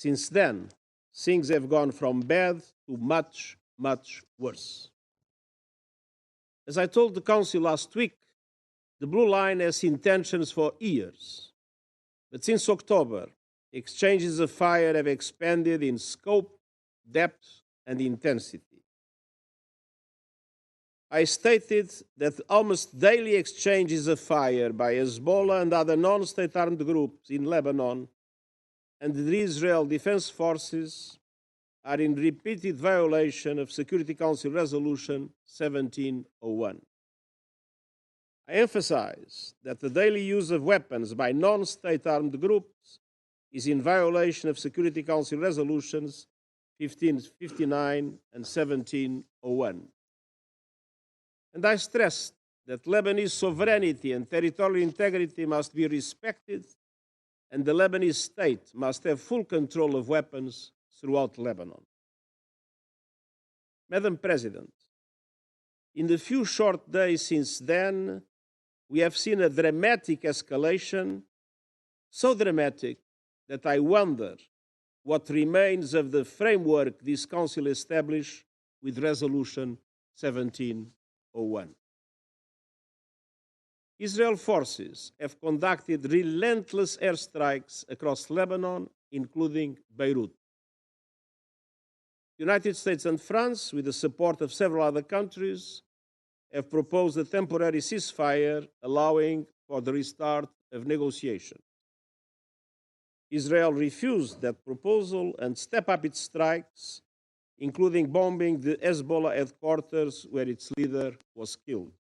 Since then, things have gone from bad to much, much worse. As I told the Council last week, the Blue Line has seen tensions for years. But since October, exchanges of fire have expanded in scope, depth, and intensity. I stated that almost daily exchanges of fire by Hezbollah and other non-state armed groups in Lebanon and the Israel Defense Forces are in repeated violation of Security Council Resolution 1701. I emphasize that the daily use of weapons by non-state armed groups is in violation of Security Council Resolutions 1559 and 1701. And I stressed that Lebanese sovereignty and territorial integrity must be respected, and the Lebanese state must have full control of weapons throughout Lebanon. Madam President, in the few short days since then, we have seen a dramatic escalation, so dramatic that I wonder what remains of the framework this Council established with Resolution 1701. Israel forces have conducted relentless airstrikes across Lebanon, including Beirut. The United States and France, with the support of several other countries, have proposed a temporary ceasefire allowing for the restart of negotiations. Israel refused that proposal and stepped up its strikes, including bombing the Hezbollah headquarters where its leader was killed.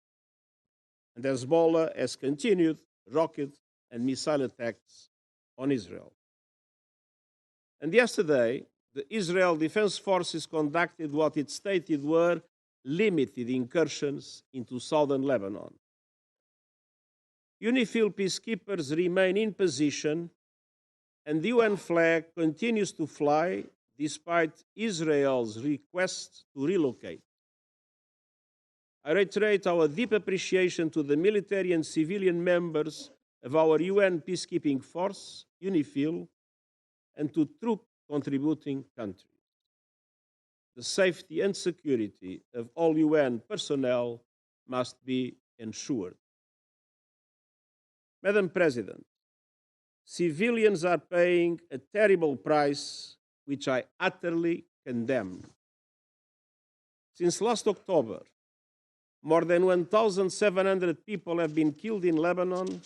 And Hezbollah has continued rocket and missile attacks on Israel. And yesterday, the Israel Defense Forces conducted what it stated were limited incursions into southern Lebanon. UNIFIL peacekeepers remain in position, and the UN flag continues to fly despite Israel's request to relocate. I reiterate our deep appreciation to the military and civilian members of our UN peacekeeping force, UNIFIL, and to troop contributing countries. The safety and security of all UN personnel must be ensured. Madam President, civilians are paying a terrible price, which I utterly condemn. Since last October, more than 1,700 people have been killed in Lebanon,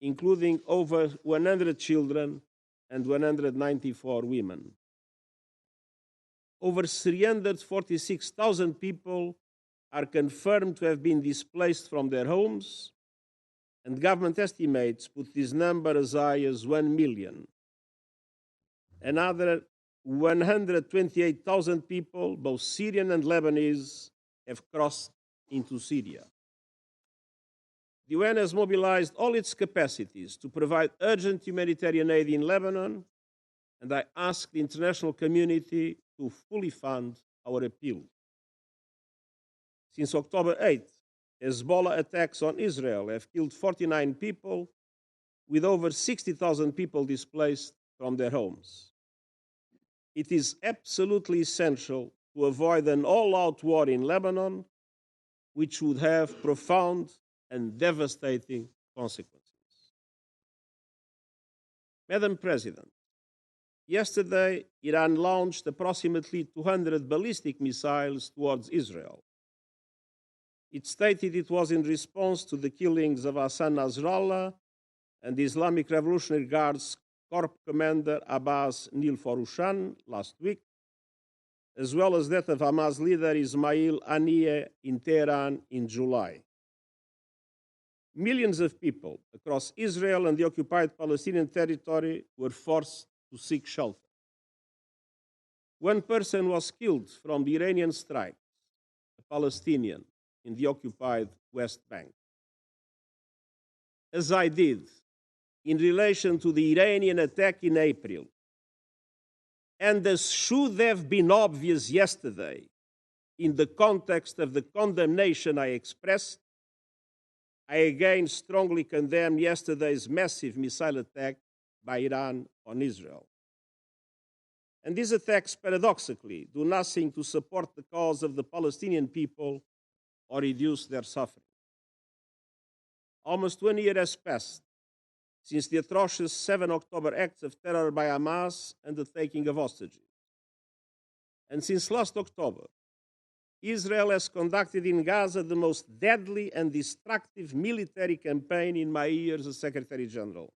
including over 100 children and 194 women. Over 346,000 people are confirmed to have been displaced from their homes, and government estimates put this number as high as 1 million. Another 128,000 people, both Syrian and Lebanese, have crossed into Syria. The UN has mobilized all its capacities to provide urgent humanitarian aid in Lebanon, and I ask the international community to fully fund our appeal. Since October 8th, Hezbollah attacks on Israel have killed 49 people, with over 60,000 people displaced from their homes. It is absolutely essential to avoid an all-out war in Lebanon, which would have profound and devastating consequences. Madam President, yesterday, Iran launched approximately 200 ballistic missiles towards Israel. It stated it was in response to the killings of Hassan Nasrallah and the Islamic Revolutionary Guard's Corps Commander Abbas Nilforushan last week, as well as that of Hamas leader Ismail Haniyeh in Tehran in July. Millions of people across Israel and the occupied Palestinian territory were forced to seek shelter. One person was killed from the Iranian strike, a Palestinian in the occupied West Bank. As I did in relation to the Iranian attack in April, and as should have been obvious yesterday in the context of the condemnation I expressed, I again strongly condemn yesterday's massive missile attack by Iran on Israel. And these attacks, paradoxically, do nothing to support the cause of the Palestinian people or reduce their suffering. Almost 1 year has passed since the atrocious 7 October acts of terror by Hamas and the taking of hostages. And since last October, Israel has conducted in Gaza the most deadly and destructive military campaign in my years as Secretary General.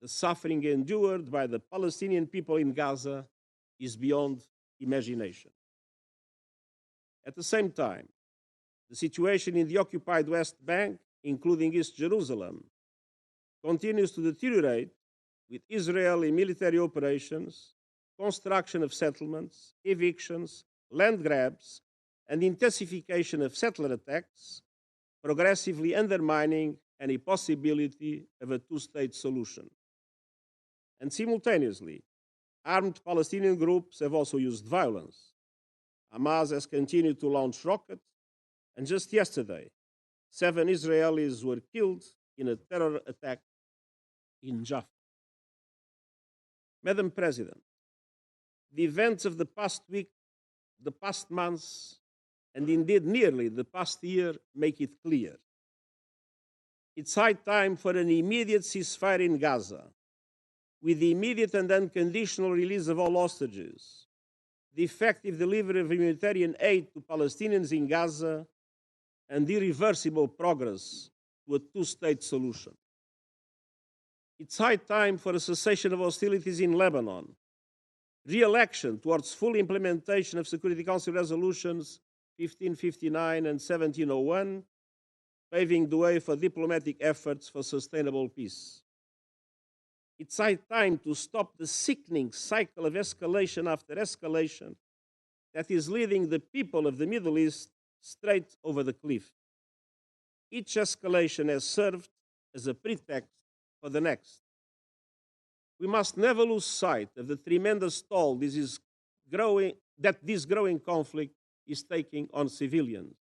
The suffering endured by the Palestinian people in Gaza is beyond imagination. At the same time, the situation in the occupied West Bank, including East Jerusalem, continues to deteriorate with Israeli military operations, construction of settlements, evictions, land grabs, and intensification of settler attacks, progressively undermining any possibility of a two-state solution. And simultaneously, armed Palestinian groups have also used violence. Hamas has continued to launch rockets, and just yesterday, 7 Israelis were killed in a terror attack in Jaffa. Madam President, the events of the past week, the past months, and indeed nearly the past year make it clear. It's high time for an immediate ceasefire in Gaza, with the immediate and unconditional release of all hostages, the effective delivery of humanitarian aid to Palestinians in Gaza, and irreversible progress to a two-state solution. It's high time for a cessation of hostilities in Lebanon, re-election towards full implementation of Security Council resolutions 1559 and 1701, paving the way for diplomatic efforts for sustainable peace. It's high time to stop the sickening cycle of escalation after escalation that is leading the people of the Middle East straight over the cliff. Each escalation has served as a pretext for the next. We must never lose sight of the tremendous toll this growing conflict is taking on civilians.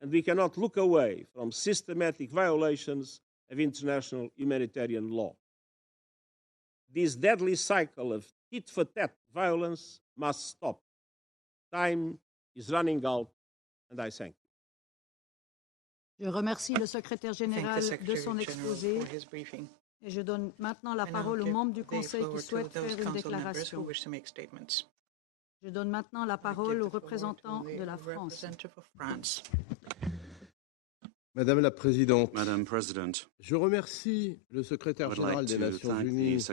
And we cannot look away from systematic violations of international humanitarian law. This deadly cycle of tit-for-tat violence must stop. Time is running out, and I thank you. Je remercie le secrétaire général de son exposé et je donne maintenant la parole aux membres du Conseil qui souhaitent faire une déclaration. Je donne maintenant la parole au représentant de la France. Madame la Présidente, Madam President, je remercie le secrétaire général des Nations Unies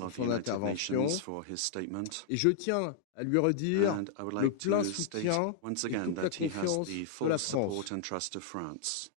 pour son intervention for his statement, et je tiens à lui redire and I would le like plein to state soutien once et again toute la that he has confiance the de full la France. support and trust of France.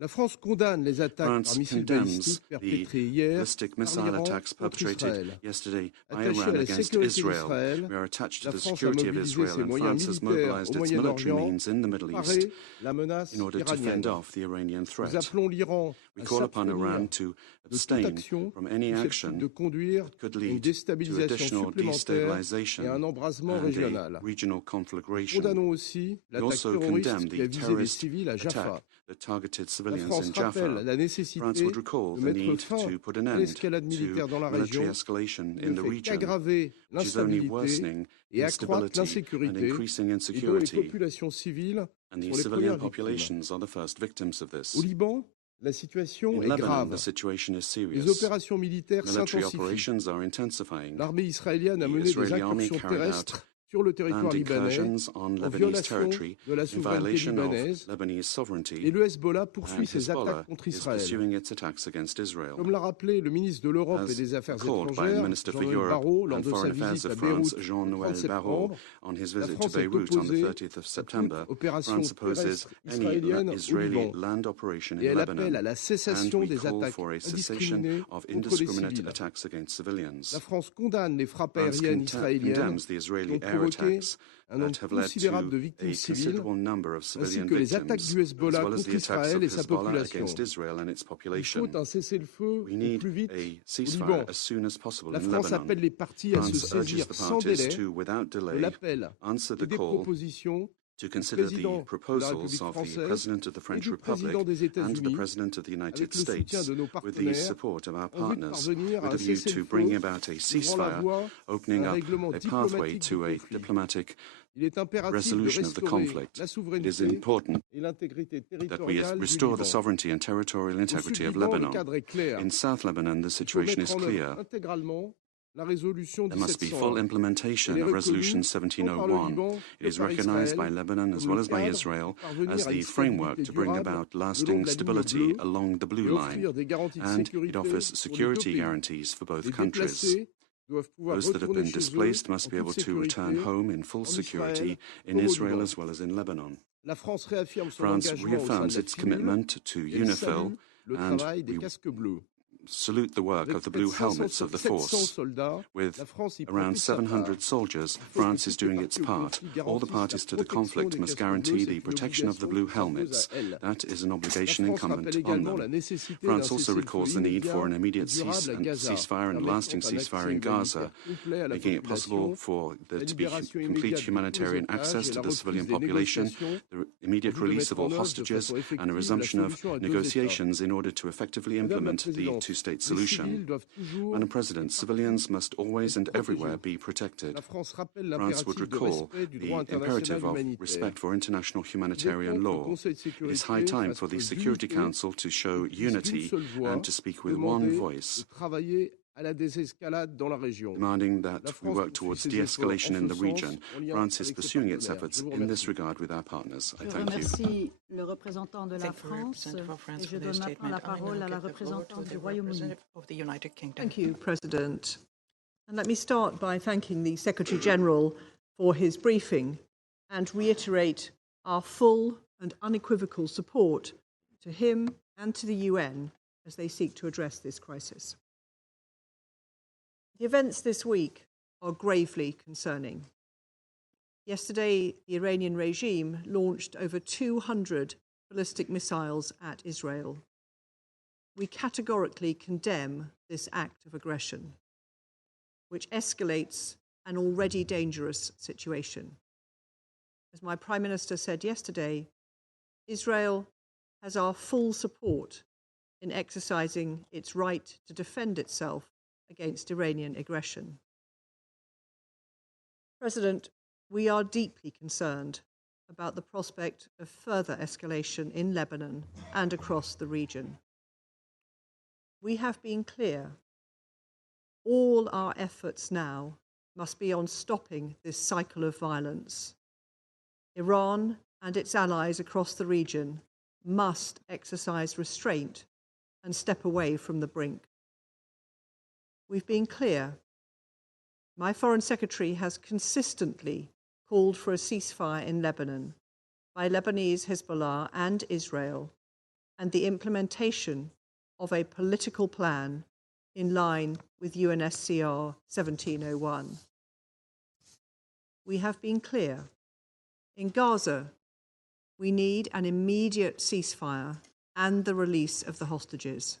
La France condamne les attaques France par missiles condemns balistiques the perpétrées hier ballistic par missile l'Iran attacks contre perpetrated Israël. yesterday by Attachée à Iran la against sécurité Israel. d'Israël, We are attached to la the France a security of mobilisé Israel, ses and moyens France has militaires mobilized au its military Moyen-Orient means in the Middle pour East parer la menace in order to fend iranienne. off the Iranian Nous threat. appelons l'Iran We à call upon Iran s'abstenir to de toute abstain action from any susceptible de action conduire that could à une lead to déstabilisation additional supplémentaire et à un destabilization embrasement and régional. a regional Nous conflagration. condamnons aussi We l'attaque also terroriste condemn qui a the visé les terrorist civils à Jaffa. attack that targeted La civilians France in rappelle Jaffa. la France nécessité would recall de the mettre need fin to put an à end l'escalade militaire to dans la military région escalation qui in ne the fait region, qu'aggraver which is only l'instabilité worsening et accroître instability and l'insécurité increasing et dont les insecurity. populations civiles And the sont les civilian premières victimes. populations are the first victims of Au this. Liban, la situation In est Lebanon, grave. the situation is Les serious. opérations militaires Military s'intensifient. operations are intensifying. L'armée israélienne a The mené des Israeli army incursions carried out terrestres sur le territoire land libanais incursions on en Lebanese violation territory de la in souveraineté violation libanaise of Lebanese et sovereignty, le Hezbollah poursuit and ses Hezbollah attaques contre is Israël. pursuing its attacks against Israel. Comme l'a rappelé le ministre de l'Europe et As des Affaires called by the étrangères, Minister for Jean-Noël Europe Barrot, lors and de sa Foreign Affairs visite à of France, Beyrouth le 30 Jean-Noël Barrot, septembre, on his la visit to France est Beirut on the opposée 30th of à toute September, opération France opposes terrestre any israélienne au Israeli Liban land operation et in elle appelle Lebanon, à la and cessation we des call attaques for a cessation indiscriminées of contre les indiscriminate civils. attacks against La civilians. France condamne les frappes France aériennes israéliennes condemns the qui Israeli ont air provoqué attacks un nombre that have led considérable de to victimes a civiles, considerable number of ainsi civilian que les attaques victims, du as Hezbollah well as contre the attacks Israël et of sa Hezbollah population. against Israel and its Il population. faut un cessez-le-feu We au need plus vite a au Liban. ceasefire as soon as possible La in France Lebanon. appelle les parties à se France urges saisir the sans parties délai to, without de delay, l'appel answer et the des call propositions to consider the président de la proposals République of the française President of the et French du Republic président des and the États-Unis, President of the United avec le soutien States, de nos with the partenaires, support of our en vue de partners, parvenir à with un a view to bringing cessez-le-feu about a ouvrant la ceasefire, voie opening à un up règlement a pathway diplomatique du to a conflit. diplomatic Il est impératif de resolution of the restaurer conflict. la It is souveraineté important et l'intégrité that we territoriale du restore the Liban. sovereignty and territorial Au integrity sud of Liban, le Lebanon. cadre est clair. In South Lebanon, the Il faut situation mettre is en clear. œuvre intégralement la résolution There must be 1701. full implementation Elle est of Resolution reconnue tant par le 1701. Liban It que is par recognized by Israël Lebanon as comme well le as by cadre Israel pour parvenir as à une the framework stabilité to bring durable about le long lasting de la ligne stability bleue along the blue et line, offrir des garanties de and it sécurité offers pour les deux security pays. guarantees for both Les countries. déplacés doivent pouvoir Those that have retourner been chez eux displaced en must be toute able to return sécurité home in full en security Israël in comme au Israel Liban. as well as in Lebanon. La France réaffirme son France engagement au sein de reaffirms la its cellule commitment to et UNIFIL, salue le and travail des we casques bleus. salute the work Avec of the près de blue helmets of the 700 force. soldats, With la France y prend around toute sa part. 700 soldiers, Il faut que France is toutes les doing its parties au part. conflit All the garantissent parties to la the protection conflict des must casques bleus, guarantee c'est the une protection of the obligation blue qui s'impose helmets. à elles. That is an La obligation France incumbent rappelle on également la them. nécessité d'un France also cessez-le-feu recalls the need for an immédiat et immediate durable à Gaza, ceasefire and permettant lasting un ceasefire accès in Gaza, humanitaire complet à la making it possible population, for there la to be libération complete immédiate de tous les humanitarian otages access et to la the reprise civilian des population, négociations the en immediate vue de release of mettre all en œuvre de hostages, façon and a effective la resumption of solution à deux États. negotiations in order to effectively Madame la implement the Présidente, two-state les solution. civils doivent toujours Madam President, être civilians must always and protégés. everywhere be protected. La France rappelle France would l'impératif de recall respect du the droit international imperative of humanitaire. respect for international Il est humanitarian temps que le law. Conseil de It is high sécurité time fasse for the preuve Security d'unité Council to show et puisse d'une unity seule voix and to speak with one demander voice, de travailler à la désescalade dans la région. demanding La that we France work poursuit towards ses efforts en de-escalation in ce the sens region. en lien France is avec ses pursuing its partenaires. efforts Je vous in this remercie. regard with our partners. I Je thank you. remercie le représentant de la France et je donne maintenant la parole à la représentante du Royaume-Uni. Thank you, President. And let me start by thanking the Secretary General for his briefing and reiterate our full and unequivocal support to him and to the UN as they seek to address this crisis. The events this week are gravely concerning. Yesterday, the Iranian regime launched over 200 ballistic missiles at Israel. We categorically condemn this act of aggression, which escalates an already dangerous situation. As my Prime Minister said yesterday, Israel has our full support in exercising its right to defend itself against Iranian aggression. President, we are deeply concerned about the prospect of further escalation in Lebanon and across the region. We have been clear. All our efforts now must be on stopping this cycle of violence. Iran and its allies across the region must exercise restraint and step away from the brink. We've been clear. My Foreign Secretary has consistently called for a ceasefire in Lebanon by Lebanese Hezbollah and Israel, and the implementation of a political plan in line with UNSCR 1701. We have been clear. In Gaza, we need an immediate ceasefire and the release of the hostages.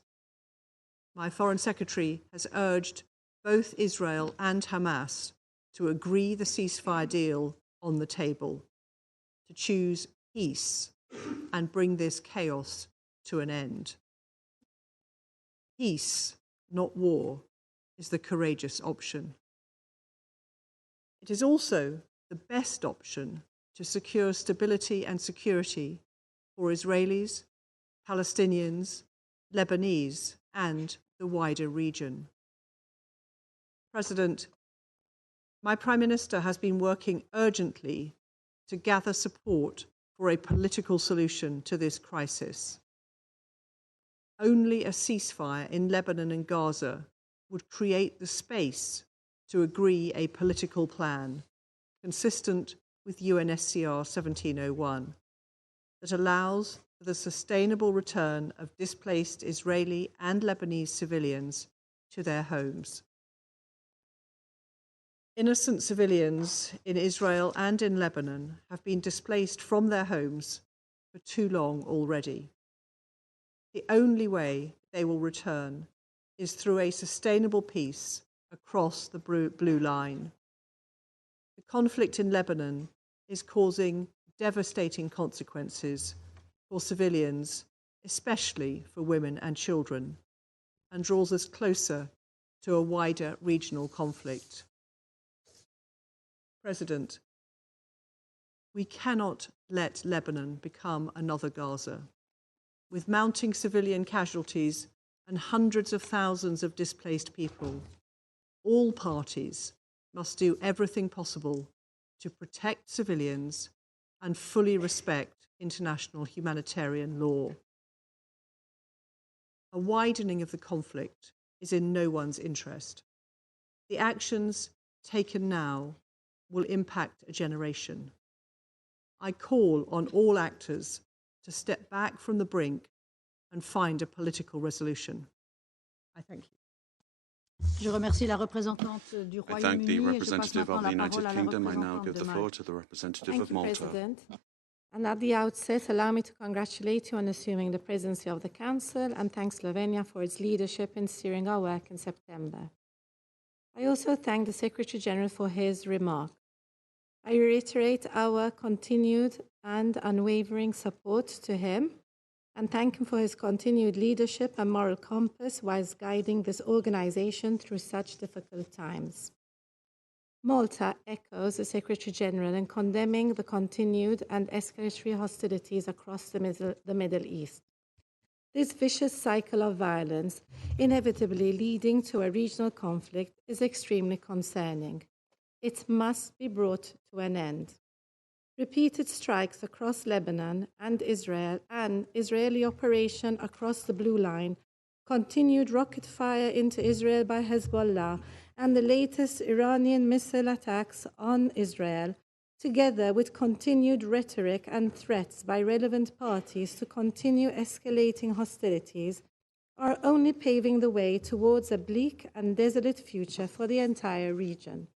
My Foreign Secretary has urged both Israel and Hamas to agree the ceasefire deal on the table, to choose peace and bring this chaos to an end. Peace, not war, is the courageous option. It is also the best option to secure stability and security for Israelis, Palestinians, Lebanese, and the wider region. President, my Prime Minister has been working urgently to gather support for a political solution to this crisis. Only a ceasefire in Lebanon and Gaza would create the space to agree a political plan consistent with UNSCR 1701 that allows for the sustainable return of displaced Israeli and Lebanese civilians to their homes. Innocent civilians in Israel and in Lebanon have been displaced from their homes for too long already. The only way they will return is through a sustainable peace across the blue line. The conflict in Lebanon is causing devastating consequences for civilians, especially for women and children, and draws us closer to a wider regional conflict. President, we cannot let Lebanon become another Gaza. With mounting civilian casualties and hundreds of thousands of displaced people, all parties must do everything possible to protect civilians and fully respect international humanitarian law. A widening of the conflict is in no one's interest. The actions taken now will impact a generation. I call on all actors to step back from the brink and find a political resolution. I thank you. Je remercie la représentante du I thank the Royaume-Uni et je passe representative maintenant of la the United parole à la Kingdom. I now représentante give de the floor Malte. to the representative Thank of you, Malta. President. And at the outset, allow me to congratulate you on assuming the presidency of the Council and thank Slovenia for its leadership in steering our work in September. I also thank the Secretary General for his remark. I reiterate our continued and unwavering support to him and thank him for his continued leadership and moral compass whilst guiding this organization through such difficult times. Malta echoes the Secretary General in condemning the continued and escalatory hostilities across the Middle East. This vicious cycle of violence, inevitably leading to a regional conflict, is extremely concerning. It must be brought to an end. Repeated strikes across Lebanon and Israel, and Israeli operation across the Blue Line, continued rocket fire into Israel by Hezbollah, and the latest Iranian missile attacks on Israel, together with continued rhetoric and threats by relevant parties to continue escalating hostilities, are only paving the way towards a bleak and desolate future for the entire region.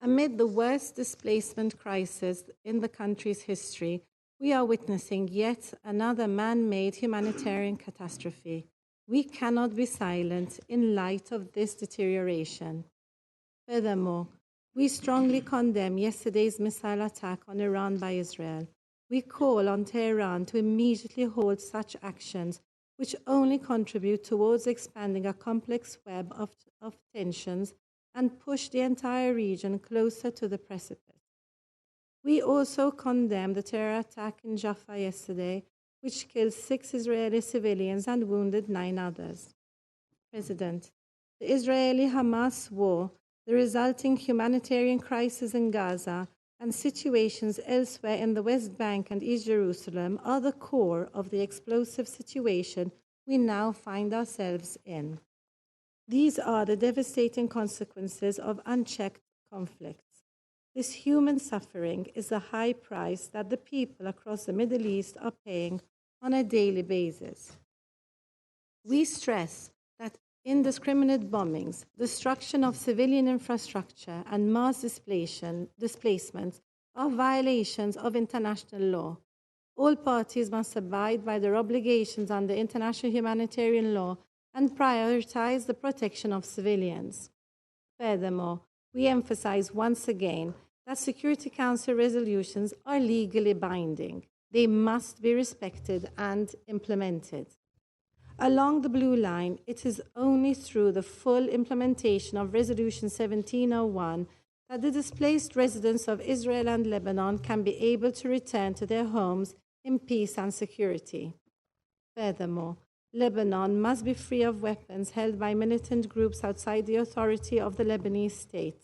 Amid the worst displacement crisis in the country's history, we are witnessing yet another man-made humanitarian catastrophe. We cannot be silent in light of this deterioration. Furthermore, we strongly condemn yesterday's missile attack on Iran by Israel. We call on Tehran to immediately halt such actions, which only contribute towards expanding a complex web of tensions and push the entire region closer to the precipice. We also condemn the terror attack in Jaffa yesterday, which killed 6 Israeli civilians and wounded 9 others. President, the Israeli-Hamas war, the resulting humanitarian crisis in Gaza, and situations elsewhere in the West Bank and East Jerusalem are the core of the explosive situation we now find ourselves in. These are the devastating consequences of unchecked conflicts. This human suffering is a high price that the people across the Middle East are paying on a daily basis. We stress that indiscriminate bombings, destruction of civilian infrastructure, and mass displacements are violations of international law. All parties must abide by their obligations under international humanitarian law and prioritize the protection of civilians. Furthermore, we emphasize once again that Security Council resolutions are legally binding. They must be respected and implemented. Along the Blue Line, it is only through the full implementation of Resolution 1701 that the displaced residents of Israel and Lebanon can be able to return to their homes in peace and security. Furthermore, Lebanon must be free of weapons held by militant groups outside the authority of the Lebanese state.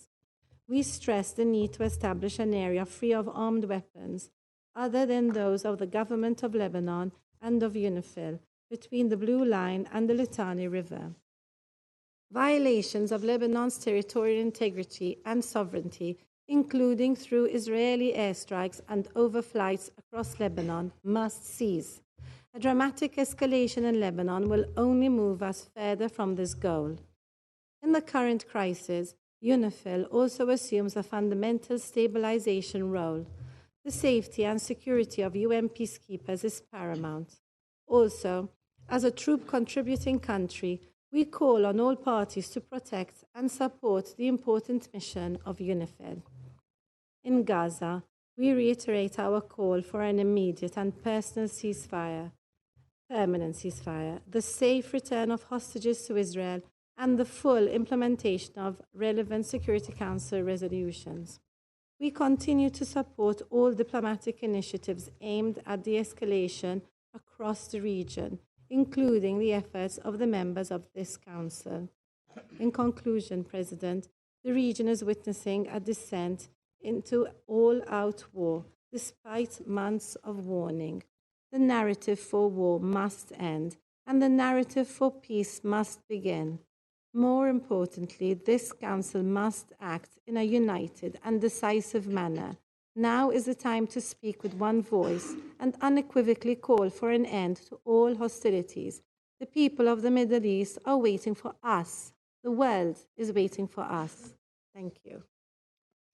We stress the need to establish an area free of armed weapons, other than those of the government of Lebanon and of UNIFIL, between the Blue Line and the Litani River. Violations of Lebanon's territorial integrity and sovereignty, including through Israeli airstrikes and overflights across Lebanon, must cease. A dramatic escalation in Lebanon will only move us further from this goal. In the current crisis, UNIFIL also assumes a fundamental stabilization role. The safety and security of UN peacekeepers is paramount. Also, as a troop-contributing country, we call on all parties to protect and support the important mission of UNIFIL. In Gaza, We reiterate our call for an immediate and permanent ceasefire, the safe return of hostages to Israel, and the full implementation of relevant Security Council resolutions. We continue to support all diplomatic initiatives aimed at de-escalation across the region, including the efforts of the members of this Council. In conclusion, President, the region is witnessing a descent into all-out war, despite months of warning. The narrative for war must end, and the narrative for peace must begin. More importantly, this Council must act in a united and decisive manner. Now is the time to speak with one voice and unequivocally call for an end to all hostilities. The people of the Middle East are waiting for us. The world is waiting for us. Thank you.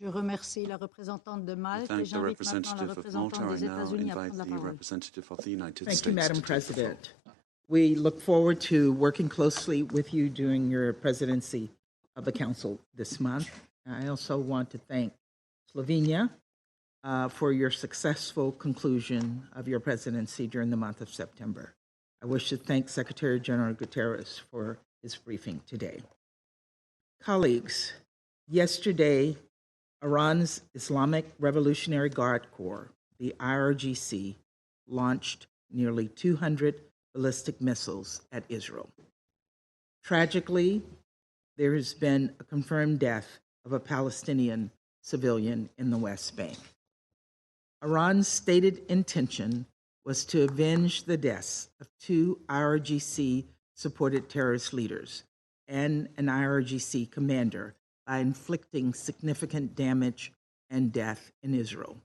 Je remercie la représentante de Malte et Thank the j'invite maintenant la representative of Malta. représentante des I now États-Unis à invite prendre la the parole. representative of the United Thank States. you, Madam to take the floor. President. We look forward to working closely with you during your presidency of the Council this month. I also want to thank Slovenia for your successful conclusion of your presidency during the month of September. I wish to thank Secretary General Guterres for his briefing today. Colleagues, yesterday, Iran's Islamic Revolutionary Guard Corps, the IRGC, launched nearly 200 ballistic missiles at Israel. Tragically, there has been a confirmed death of a Palestinian civilian in the West Bank. Iran's stated intention was to avenge the deaths of two IRGC-supported terrorist leaders and an IRGC commander by inflicting significant damage and death in Israel.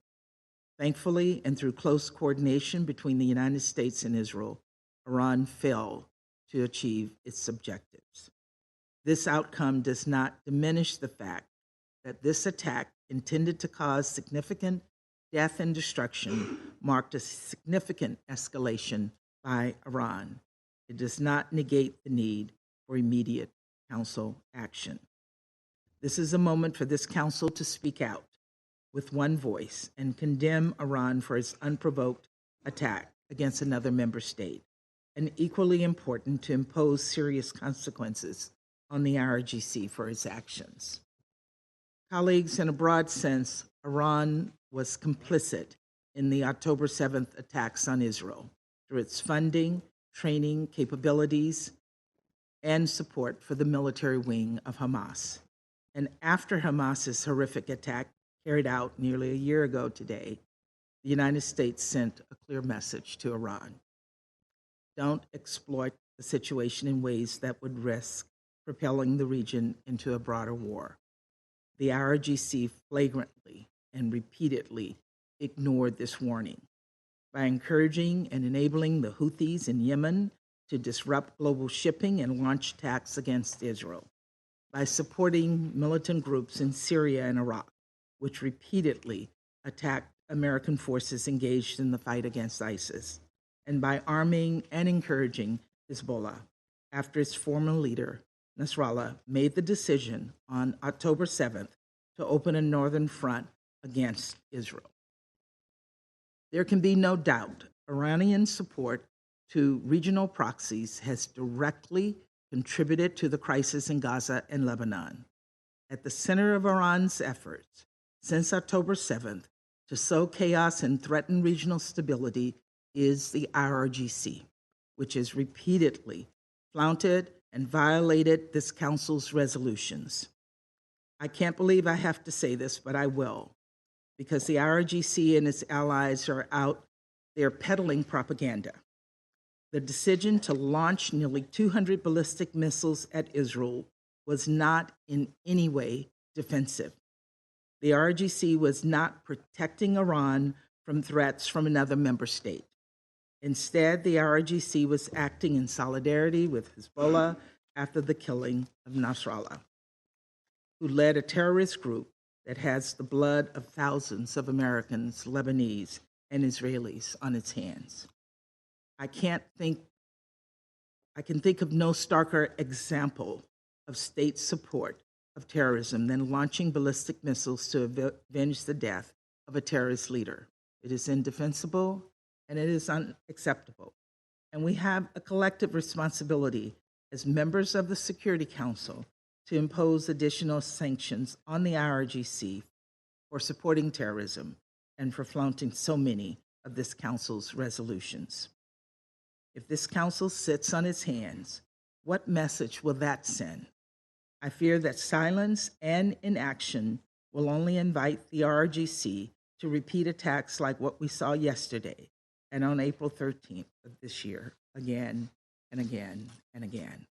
Thankfully, and through close coordination between the United States and Israel, Iran failed to achieve its objectives. This outcome does not diminish the fact that this attack, intended to cause significant death and destruction, marked a significant escalation by Iran. It does not negate the need for immediate Council action. This is a moment for this Council to speak out with one voice and condemn Iran for its unprovoked attack against another member state, and equally important to impose serious consequences on the IRGC for its actions. Colleagues, in a broad sense, Iran was complicit in the October 7th attacks on Israel through its funding, training, capabilities, and support for the military wing of Hamas. And after Hamas's horrific attack carried out nearly a year ago today, the United States sent a clear message to Iran. Don't exploit the situation in ways that would risk propelling the region into a broader war. The IRGC flagrantly and repeatedly ignored this warning by encouraging and enabling the Houthis in Yemen to disrupt global shipping and launch attacks against Israel, by supporting militant groups in Syria and Iraq, which repeatedly attacked American forces engaged in the fight against ISIS, and by arming and encouraging Hezbollah after its former leader, Nasrallah, made the decision on October 7th to open a northern front against Israel. There can be no doubt Iranian support to regional proxies has directly contributed to the crisis in Gaza and Lebanon. At the center of Iran's efforts since October 7th to sow chaos and threaten regional stability is the IRGC, which has repeatedly flouted and violated this Council's resolutions. I can't believe I have to say this, but I will, because the IRGC and its allies are out there peddling propaganda. The decision to launch nearly 200 ballistic missiles at Israel was not in any way defensive. The IRGC was not protecting Iran from threats from another member state. Instead, the IRGC was acting in solidarity with Hezbollah after the killing of Nasrallah, who led a terrorist group that has the blood of thousands of Americans, Lebanese, and Israelis on its hands. I can think of no starker example of state support of terrorism than launching ballistic missiles to avenge the death of a terrorist leader. It is indefensible and it is unacceptable. And we have a collective responsibility as members of the Security Council to impose additional sanctions on the IRGC for supporting terrorism and for flaunting so many of this Council's resolutions. If this Council sits on its hands, what message will that send? I fear that silence and inaction will only invite the IRGC to repeat attacks like what we saw yesterday and on April 13th of this year, again and again and again.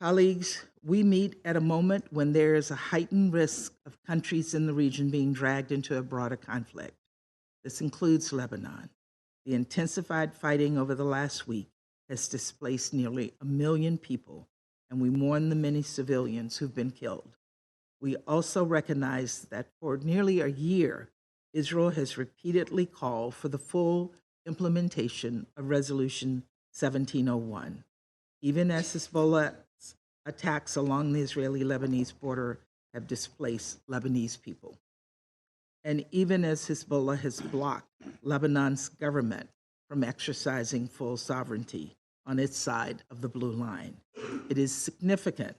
Colleagues, we meet at a moment when there is a heightened risk of countries in the region being dragged into a broader conflict. This includes Lebanon. The intensified fighting over the last week has displaced nearly 1 million people, and we mourn the many civilians who've been killed. We also recognize that for nearly a year, Israel has repeatedly called for the full implementation of Resolution 1701, even as Hezbollah's attacks along the Israeli-Lebanese border have displaced Lebanese people. And even as Hezbollah has blocked Lebanon's government from exercising full sovereignty on its side of the blue line, it is significant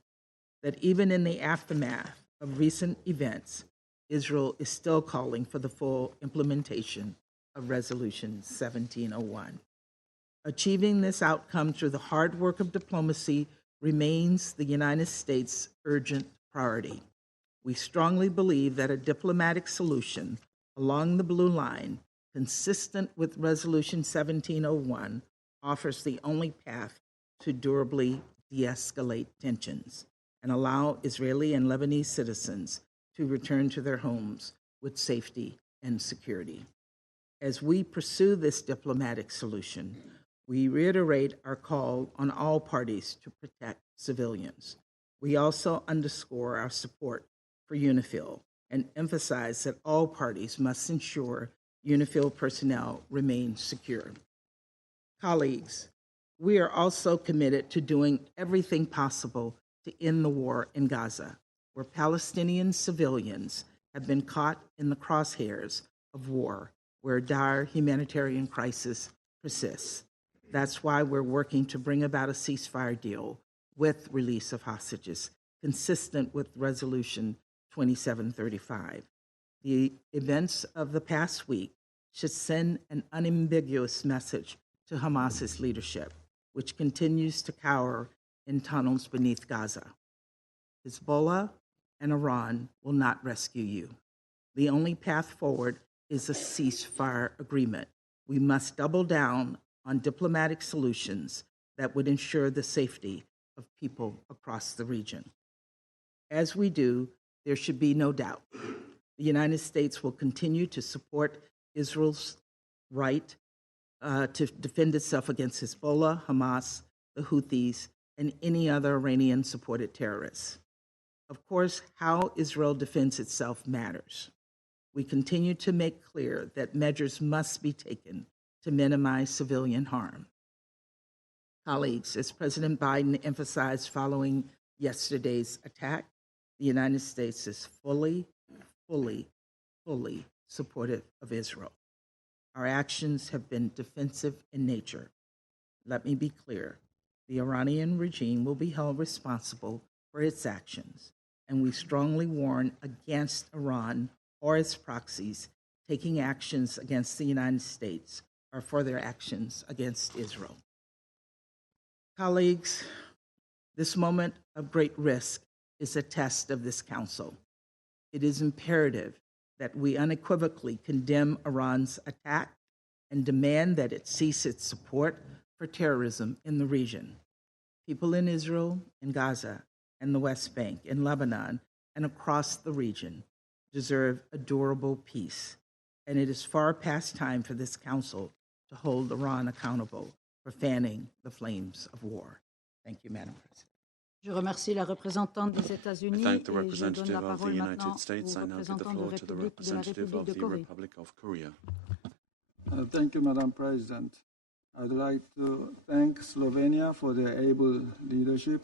that even in the aftermath of recent events, Israel is still calling for the full implementation of Resolution 1701. Achieving this outcome through the hard work of diplomacy remains the United States' urgent priority. We strongly believe that a diplomatic solution along the blue line, consistent with Resolution 1701, offers the only path to durably de-escalate tensions and allow Israeli and Lebanese citizens to return to their homes with safety and security. As we pursue this diplomatic solution, we reiterate our call on all parties to protect civilians. We also underscore our support for UNIFIL and emphasize that all parties must ensure UNIFIL personnel remain secure. Colleagues, we are also committed to doing everything possible to end the war in Gaza, where Palestinian civilians have been caught in the crosshairs of war, where dire humanitarian crisis persists. That's why we're working to bring about a ceasefire deal with release of hostages, consistent with Resolution 2735. The events of the past week should send an unambiguous message to Hamas's leadership, which continues to cower in tunnels beneath Gaza. Hezbollah and Iran will not rescue you. The only path forward is a ceasefire agreement. We must double down on diplomatic solutions that would ensure the safety of people across the region. As we do, there should be no doubt. The United States will continue to support Israel's right to defend itself against Hezbollah, Hamas, the Houthis, and any other Iranian-supported terrorists. Of course, how Israel defends itself matters. We continue to make clear that measures must be taken to minimize civilian harm. Colleagues, as President Biden emphasized following yesterday's attack, the United States is fully supportive of Israel. Our actions have been defensive in nature. Let me be clear. The Iranian regime will be held responsible for its actions, and we strongly warn against Iran or its proxies taking actions against the United States or further actions against Israel. Colleagues, this moment of great risk is a test of this Council. It is imperative that we unequivocally condemn Iran's attack and demand that it cease its support for terrorism in the region. People in Israel, in Gaza, and the West Bank, in Lebanon, and across the region deserve a durable peace, and it is far past time for this Council to hold Iran accountable for fanning the flames of war. Thank you, Madam President. Je remercie la représentante des États-Unis I thank the et je donne representative la of the parole maintenant United States. au I now give the représentant floor to the de la representative République of de the Corée. Republic of Korea. Thank you, Madam President. I'd like to thank Slovenia for their able leadership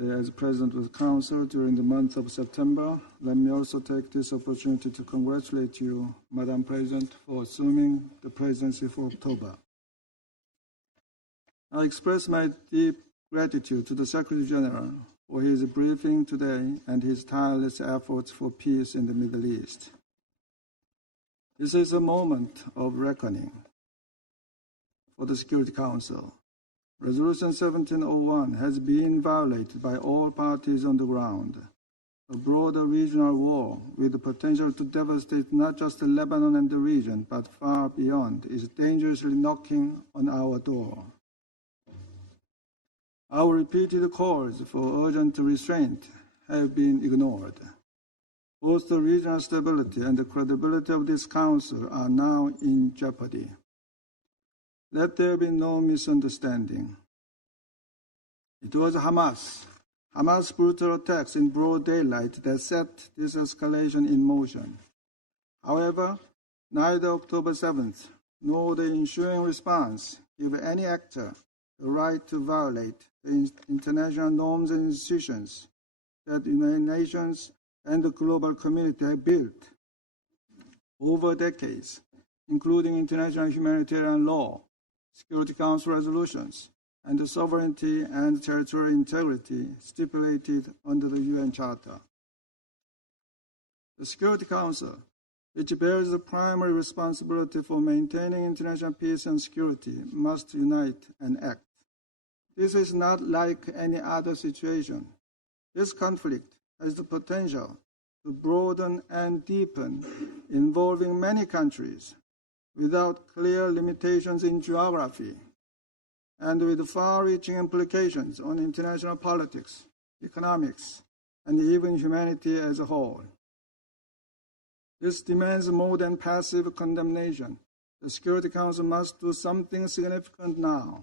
as President of the Council during the month of September. Let me also take this opportunity to congratulate you, Madam President, for assuming the presidency for October. I express my deep gratitude to the Secretary General for his briefing today and his tireless efforts for peace in the Middle East. This is a moment of reckoning for the Security Council. Resolution 1701 has been violated by all parties on the ground. A broader regional war with the potential to devastate not just Lebanon and the region, but far beyond, is dangerously knocking on our door. Our repeated calls for urgent restraint have been ignored. Both the regional stability and the credibility of this Council are now in jeopardy. Let there be no misunderstanding. It was Hamas' brutal attacks in broad daylight that set this escalation in motion. However, neither October 7th nor the ensuing response give any actor the right to violate the international norms and institutions that the United Nations and the global community have built over decades, including international humanitarian law, Security Council resolutions, and the sovereignty and territorial integrity stipulated under the UN Charter. The Security Council, which bears the primary responsibility for maintaining international peace and security, must unite and act. This is not like any other situation. This conflict has the potential to broaden and deepen, involving many countries, without clear limitations in geography, and with far-reaching implications on international politics, economics, and even humanity as a whole. This demands more than passive condemnation. The Security Council must do something significant now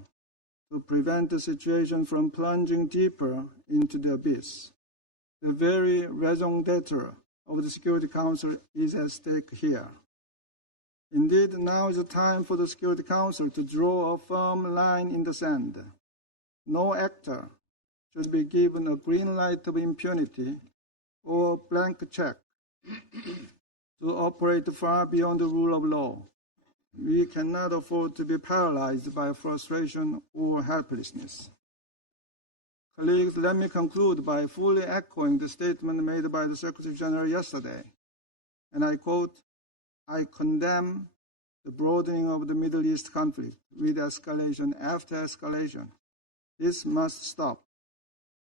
to prevent the situation from plunging deeper into the abyss. The very raison d'etre of the Security Council is at stake here. Indeed, now is the time for the Security Council to draw a firm line in the sand. No actor should be given a green light of impunity or a blank check to operate far beyond the rule of law. We cannot afford to be paralyzed by frustration or helplessness. Colleagues, let me conclude by fully echoing the statement made by the Secretary General yesterday. And I quote, "I condemn the broadening of the Middle East conflict with escalation after escalation. This must stop.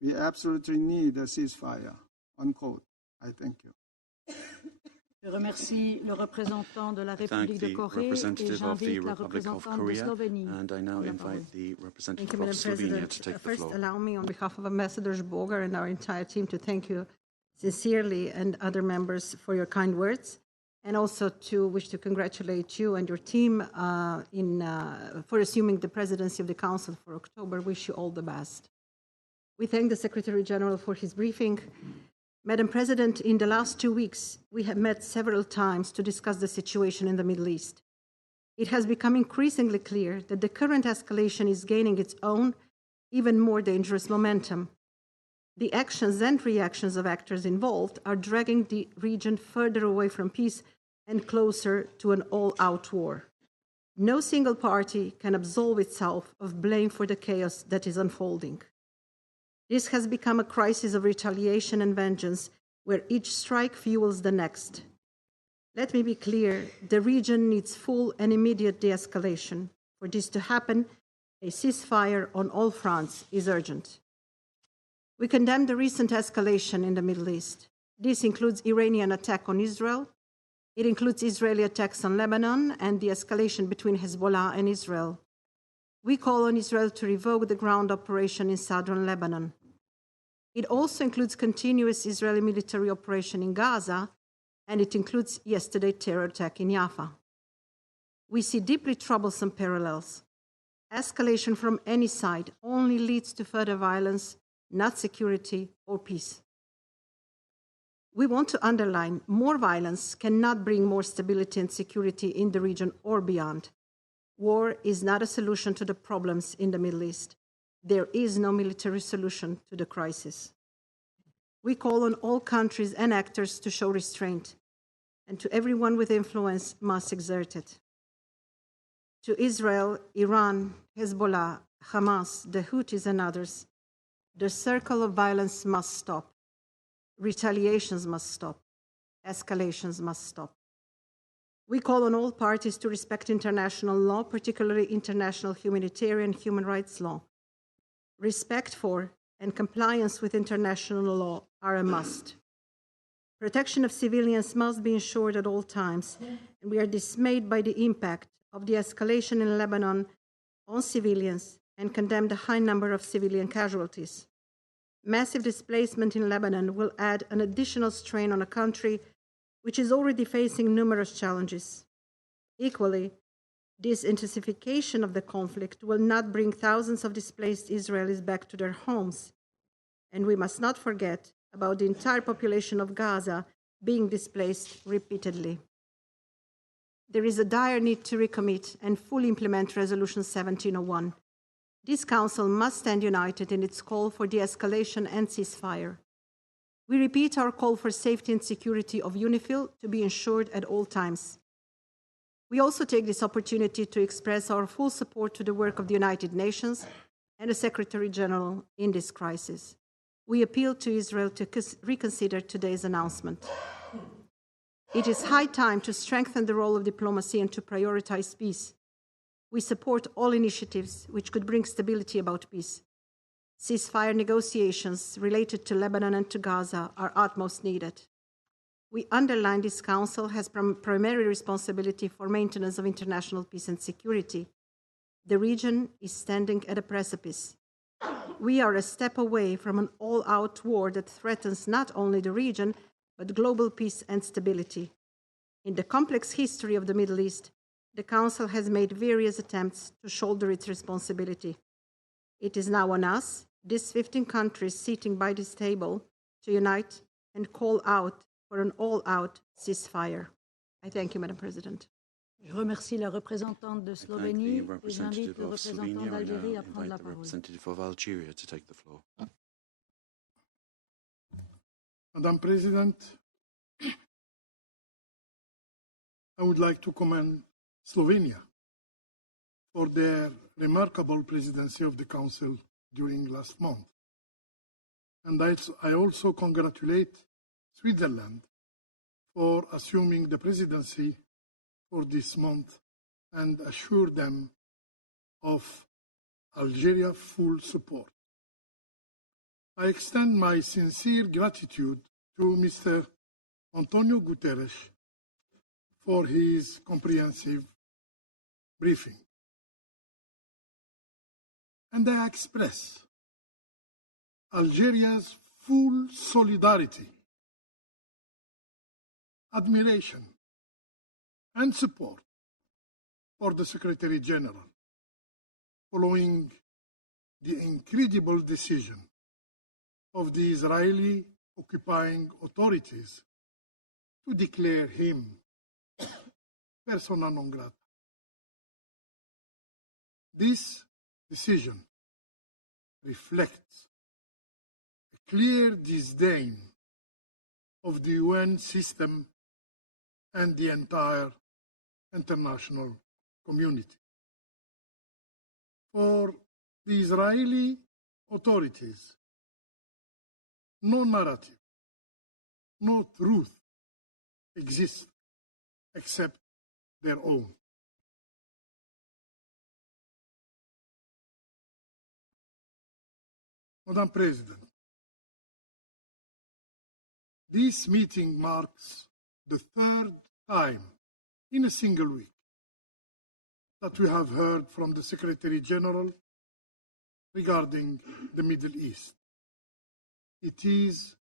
We absolutely need a ceasefire." Unquote. I thank you. Je remercie le représentant de la République de the Corée et representative of the j'invite la Republic of représentante de Korea, Slovénie. and I now à la invite parole. the representative Thank you, of Madam Slovenia President. to take the First, floor. allow me, on behalf of Ambassador Boger and our entire team, to thank you sincerely and other members for your kind words, and also to wish to congratulate you and your team for assuming the presidency of the Council for October. Wish you all the best. We thank the Secretary General for his briefing. Madam President, in the last 2 weeks, we have met several times to discuss the situation in the Middle East. It has become increasingly clear that the current escalation is gaining its own, even more dangerous momentum. The actions and reactions of actors involved are dragging the region further away from peace and closer to an all-out war. No single party can absolve itself of blame for the chaos that is unfolding. This has become a crisis of retaliation and vengeance, where each strike fuels the next. Let me be clear, the region needs full and immediate de-escalation. For this to happen, a ceasefire on all fronts is urgent. We condemn the recent escalation in the Middle East. This includes Iranian attack on Israel. It includes Israeli attacks on Lebanon and the escalation between Hezbollah and Israel. We call on Israel to revoke the ground operation in southern Lebanon. It also includes continuous Israeli military operation in Gaza, and it includes yesterday's terror attack in Jaffa. We see deeply troublesome parallels. Escalation from any side only leads to further violence, not security or peace. We want to underline more violence cannot bring more stability and security in the region or beyond. War is not a solution to the problems in the Middle East. There is no military solution to the crisis. We call on all countries and actors to show restraint, and to everyone with influence must exert it. To Israel, Iran, Hezbollah, Hamas, the Houthis, and others, the circle of violence must stop. Retaliations must stop. Escalations must stop. We call on all parties to respect international law, particularly international humanitarian human rights law. Respect for and compliance with international law are a must. Protection of civilians must be ensured at all times, and we are dismayed by the impact of the escalation in Lebanon on civilians and condemn the high number of civilian casualties. Massive displacement in Lebanon will add an additional strain on a country which is already facing numerous challenges. Equally, this intensification of the conflict will not bring thousands of displaced Israelis back to their homes. And we must not forget about the entire population of Gaza being displaced repeatedly. There is a dire need to recommit and fully implement Resolution 1701. This Council must stand united in its call for de-escalation and ceasefire. We repeat our call for safety and security of UNIFIL to be ensured at all times. We also take this opportunity to express our full support to the work of the United Nations and the Secretary General in this crisis. We appeal to Israel to reconsider today's announcement. It is high time to strengthen the role of diplomacy and to prioritize peace. We support all initiatives which could bring stability about peace. Ceasefire negotiations related to Lebanon and to Gaza are utmost needed. We underline this Council has primary responsibility for maintenance of international peace and security. The region is standing at a precipice. We are a step away from an all-out war that threatens not only the region, but global peace and stability. In the complex history of the Middle East, the Council has made various attempts to shoulder its responsibility. It is now on us, these 15 countries sitting by this table, to unite and call out for an all-out ceasefire. I thank you, Madam President. Je remercie la représentante de Slovénie et j'invite le représentant d'Algérie à prendre la parole. Representative of Algeria to take the floor. Madam President, I would like to commend Slovenia for their remarkable presidency of the Council during last month. And I also congratulate Switzerland for assuming the presidency for this month and assure them of Algeria's full support. I extend my sincere gratitude to Mr. Antonio Guterres for his comprehensive briefing. And I express Algeria's full solidarity, admiration, and support for the Secretary General following the incredible decision of the Israeli occupying authorities to declare him persona non grata. This decision reflects a clear disdain of the UN system and the entire international community. For the Israeli authorities, no narrative, no truth exists except their own. Madam President, this meeting marks the third time in a single week that we have heard from the Secretary General regarding the Middle East. It is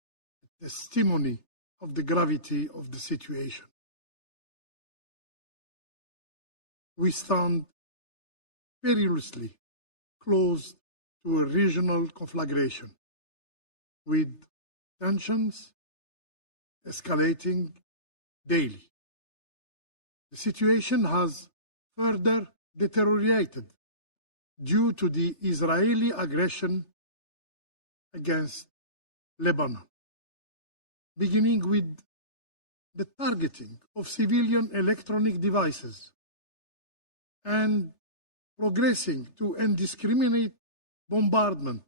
a testimony of the gravity of the situation. We stand perilously close to a regional conflagration, with tensions escalating daily. The situation has further deteriorated due to the Israeli aggression against Lebanon, beginning with the targeting of civilian electronic devices and progressing to indiscriminate bombardment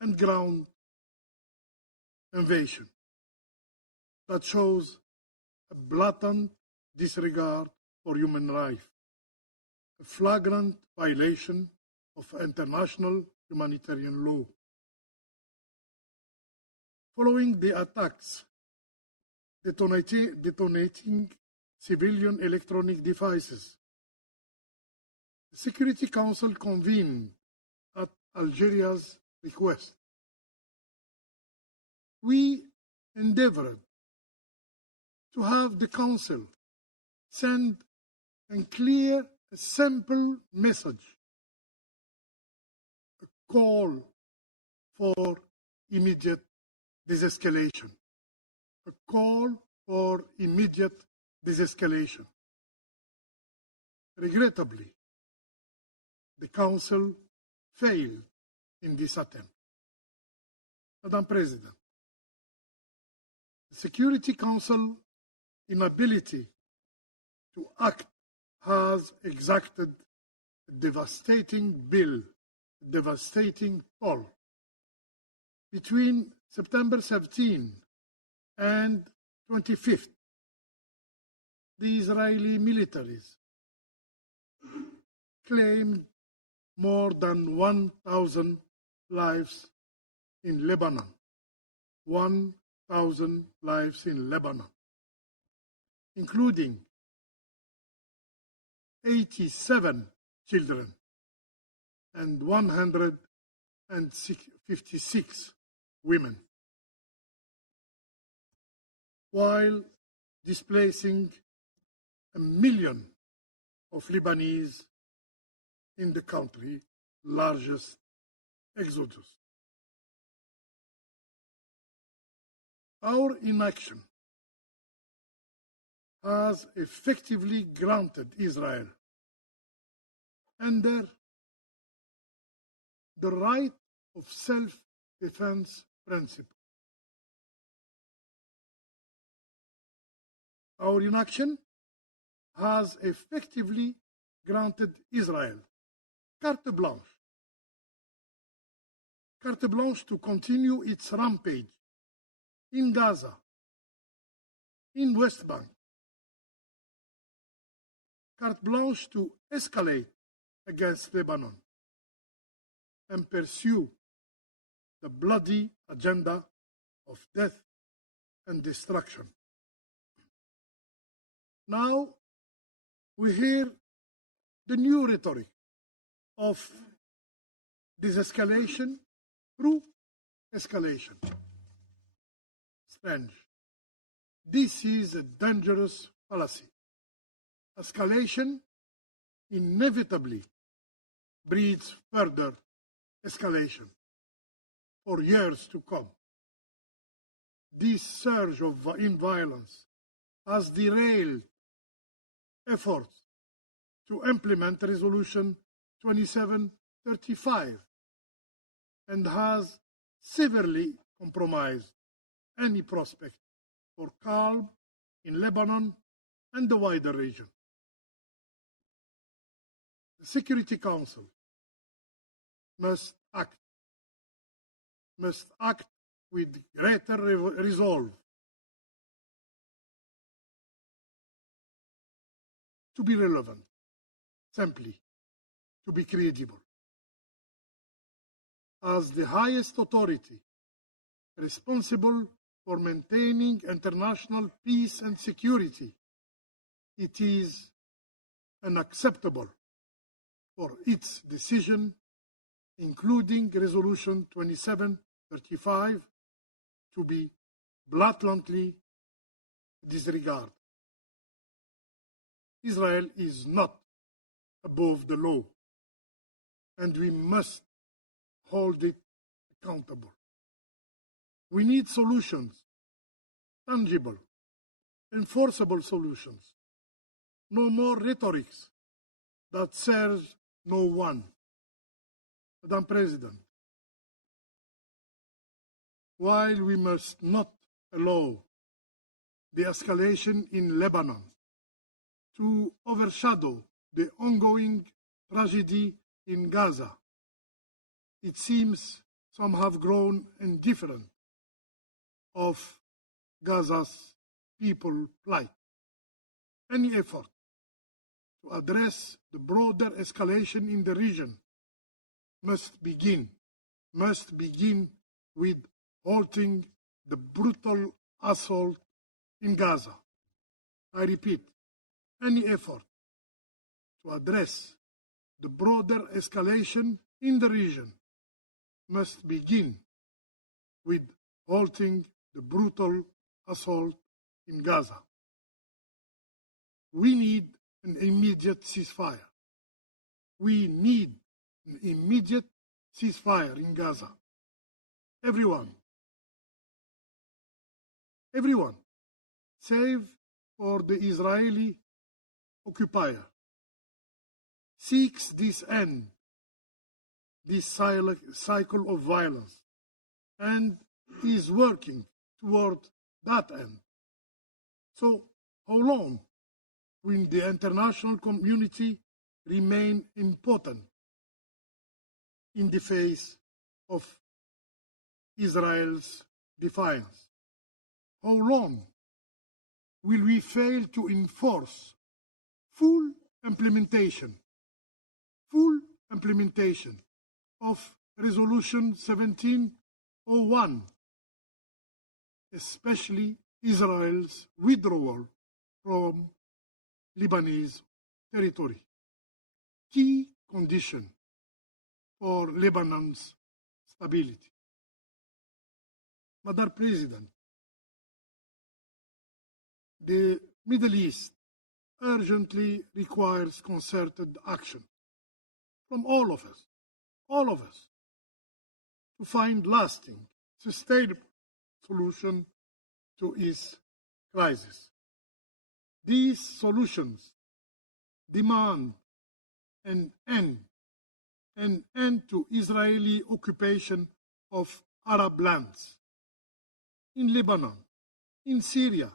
and ground invasion that shows a blatant disregard for human life, a flagrant violation of international humanitarian law. Following the attacks detonating civilian electronic devices, the Security Council convened at Algeria's request. We endeavored to have the Council send a clear, simple message, a call for immediate desescalation, a call for immediate desescalation. Regrettably, the Council failed in this attempt. Madam President, the Security Council inability to act has exacted a devastating bill, a devastating toll. Between September 17 and 25th, the Israeli militaries claimed more than 1,000 lives in Lebanon. 1,000 lives in Lebanon, including 87 children and 156 women, while displacing 1 million of Lebanese in the country's largest exodus. Our inaction has effectively granted Israel under the right of self-defense principle. Our inaction has effectively granted Israel carte blanche to continue its rampage in Gaza, in West Bank, carte blanche to escalate against Lebanon and pursue the bloody agenda of death and destruction. Now we hear the new rhetoric of desescalation through escalation. Strange. This is a dangerous fallacy. Escalation inevitably breeds further escalation for years to come. This surge in violence has derailed efforts to implement Resolution 2735 and has severely compromised any prospect for calm in Lebanon and the wider region. The Security Council must act with greater resolve to be relevant, simply to be credible. As the highest authority responsible for maintaining international peace and security, it is unacceptable for its decision, including Resolution 2735, to be blatantly disregarded. Israel is not above the law, and we must hold it accountable. We need solutions, tangible, enforceable solutions. No more rhetorics that serves no one. Madam President, while we must not allow the escalation in Lebanon to overshadow the ongoing tragedy in Gaza, it seems some have grown indifferent of Gaza's people plight. Any effort to address the broader escalation in the region must begin with halting the brutal assault in Gaza. I repeat, any effort to address the broader escalation in the region must begin with halting the brutal assault in Gaza. We need an immediate ceasefire. We need an immediate ceasefire in Gaza. Everyone, save for the Israeli occupier, seeks this end, this cycle of violence, and is working toward that end. So, how long will the international community remain impotent in the face of Israel's defiance? How long will we fail to enforce full implementation of Resolution 1701, especially Israel's withdrawal from Lebanese territory, key condition for Lebanon's stability? Madam President, the Middle East urgently requires concerted action from all of us, to find lasting, sustainable solution to its crisis. These solutions demand an end to Israeli occupation of Arab lands in Lebanon, in Syria,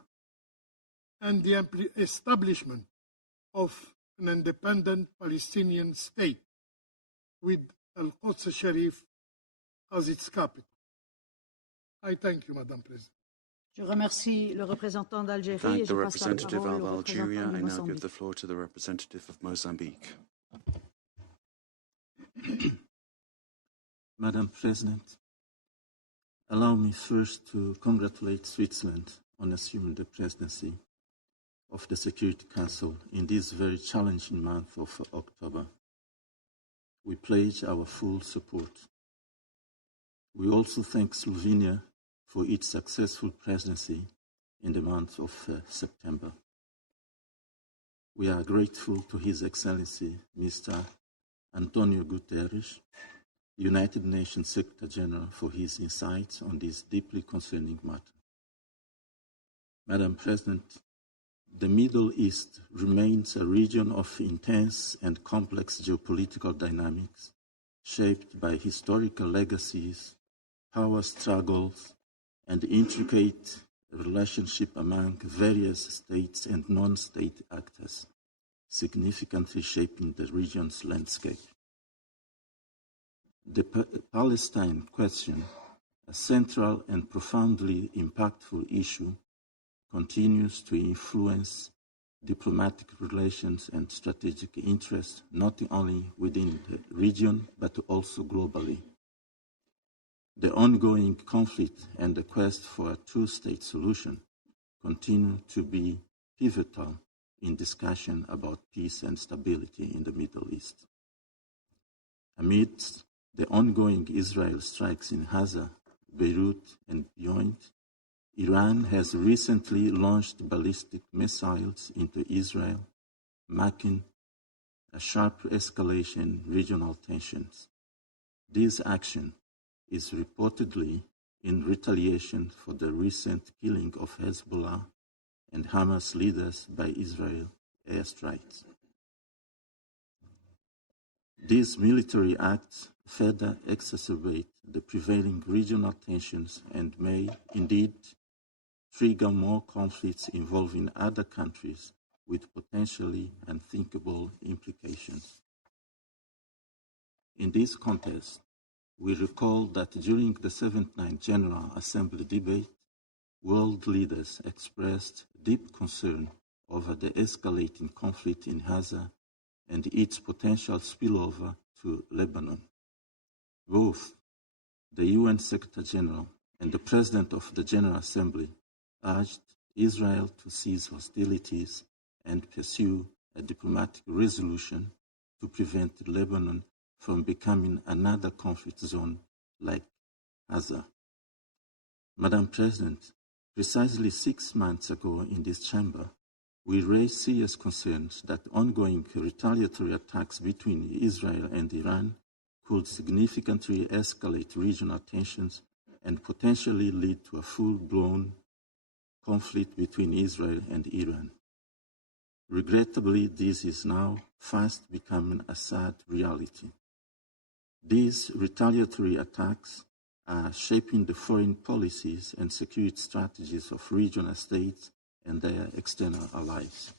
and the establishment of an independent Palestinian state with Al-Quds Sharif as its capital. I thank you, Madam President. Je remercie le représentant d'Algérie Thank et the je passe la representative parole of au Algeria. représentant de I now give Mozambique. the floor to the representative of Mozambique. Madam President, allow me first to congratulate Switzerland on assuming the presidency of the Security Council in this very challenging month of October. We pledge our full support. We also thank Slovenia for its successful presidency in the month of September. We are grateful to His Excellency Mr. Antonio Guterres, United Nations Secretary General, for his insights on this deeply concerning matter. Madam President, the Middle East remains a region of intense and complex geopolitical dynamics, shaped by historical legacies, power struggles, and intricate relationship among various states and non-state actors, significantly shaping the region's landscape. The Palestine question, a central and profoundly impactful issue, continues to influence diplomatic relations and strategic interests, not only within the region, but also globally. The ongoing conflict and the quest for a two-state solution continue to be pivotal in discussion about peace and stability in the Middle East. Amidst the ongoing Israel strikes in Gaza, Beirut, and beyond, Iran has recently launched ballistic missiles into Israel, marking a sharp escalation in regional tensions. This action is reportedly in retaliation for the recent killing of Hezbollah and Hamas leaders by Israel airstrikes. These military acts further exacerbate the prevailing regional tensions and may, indeed, trigger more conflicts involving other countries with potentially unthinkable implications. In this context, we recall that during the 79th General Assembly debate, world leaders expressed deep concern over the escalating conflict in Gaza and its potential spillover to Lebanon. Both the UN Secretary General and the President of the General Assembly urged Israel to cease hostilities and pursue a diplomatic resolution to prevent Lebanon from becoming another conflict zone like Gaza. Madam President, precisely 6 months ago in this chamber, we raised serious concerns that ongoing retaliatory attacks between Israel and Iran could significantly escalate regional tensions and potentially lead to a full-blown conflict between Israel and Iran. Regrettably, this is now fast becoming a sad reality. These retaliatory attacks are shaping the foreign policies and security strategies of regional states and their external allies.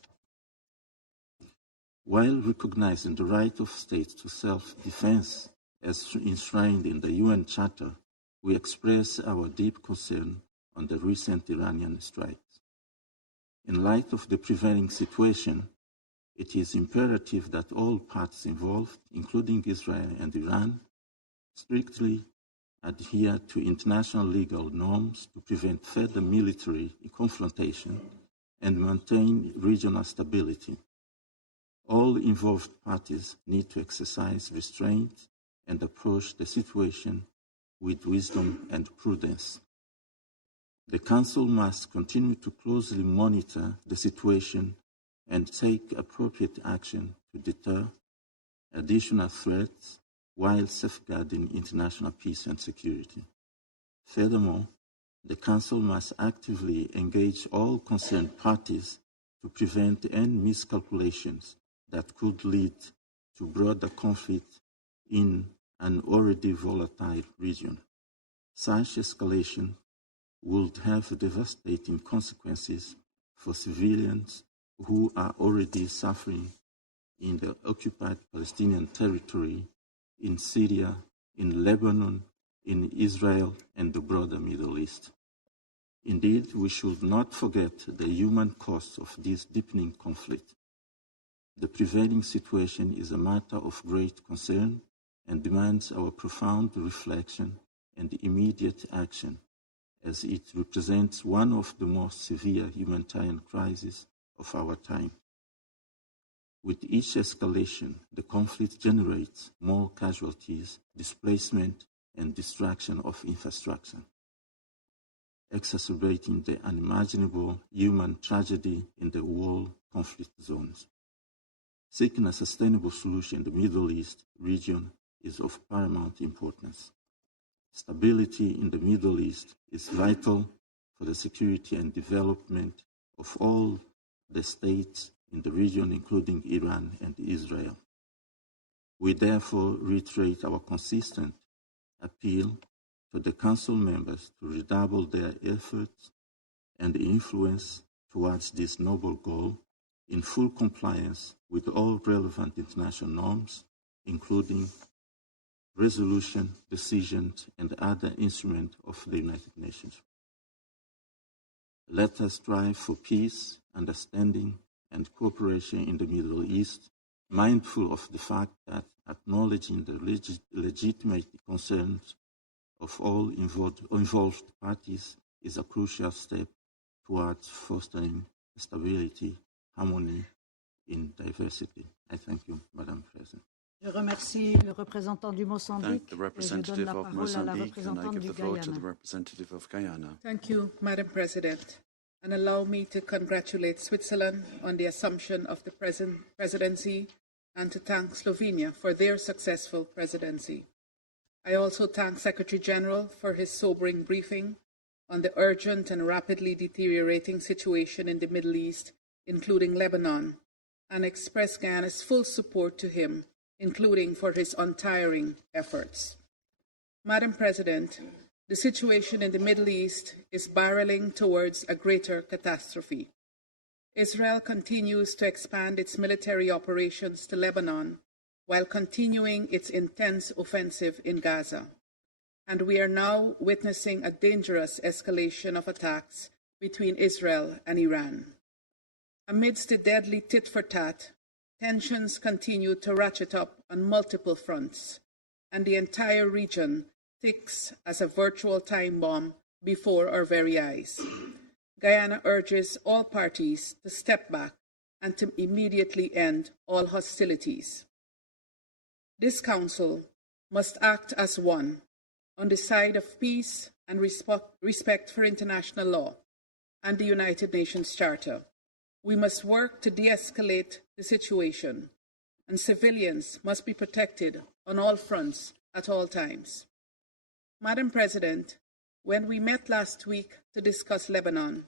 While recognizing the right of states to self-defense as enshrined in the UN Charter, we express our deep concern on the recent Iranian strikes. In light of the prevailing situation, it is imperative that all parties involved, including Israel and Iran, strictly adhere to international legal norms to prevent further military confrontation and maintain regional stability. All involved parties need to exercise restraint and approach the situation with wisdom and prudence. The Council must continue to closely monitor the situation and take appropriate action to deter additional threats while safeguarding international peace and security. Furthermore, the Council must actively engage all concerned parties to prevent any miscalculations that could lead to broader conflict in an already volatile region. Such escalation would have devastating consequences for civilians who are already suffering in the occupied Palestinian territory, in Syria, in Lebanon, in Israel, and the broader Middle East. Indeed, we should not forget the human cost of this deepening conflict. The prevailing situation is a matter of great concern and demands our profound reflection and immediate action, as it represents one of the most severe humanitarian crises of our time. With each escalation, the conflict generates more casualties, displacement, and destruction of infrastructure, exacerbating the unimaginable human tragedy in the war conflict zones. Seeking a sustainable solution in the Middle East region is of paramount importance. Stability in the Middle East is vital for the security and development of all the states in the region, including Iran and Israel. We therefore reiterate our consistent appeal to the Council members to redouble their efforts and influence towards this noble goal in full compliance with all relevant international norms, including resolution, decisions, and other instruments of the United Nations. Let us strive for peace, understanding, and cooperation in the Middle East, mindful of the fact that acknowledging the legitimate concerns of all involved parties is a crucial step towards fostering stability, harmony in diversity. I thank you, Madam President. Je remercie le représentant du Mozambique et je donne la parole à la représentante du Guyana. Thank you, Madam President. And allow me to congratulate Switzerland on the assumption of the presidency and to thank Slovenia for their successful presidency. I also thank Secretary General for his sobering briefing on the urgent and rapidly deteriorating situation in the Middle East, including Lebanon, and express Guyana's full support to him including for his untiring efforts. Madam President, the situation in the Middle East is barreling towards a greater catastrophe. Israel continues to expand its military operations to Lebanon while continuing its intense offensive in Gaza. And we are now witnessing a dangerous escalation of attacks between Israel and Iran. Amidst the deadly tit-for-tat, tensions continue to ratchet up on multiple fronts, and the entire region ticks as a virtual time bomb before our very eyes. Guyana urges all parties to step back and to immediately end all hostilities. This Council must act as one, on the side of peace and respect for international law and the United Nations Charter. We must work to de-escalate the situation, and civilians must be protected on all fronts at all times. Madam President, when we met last week to discuss Lebanon,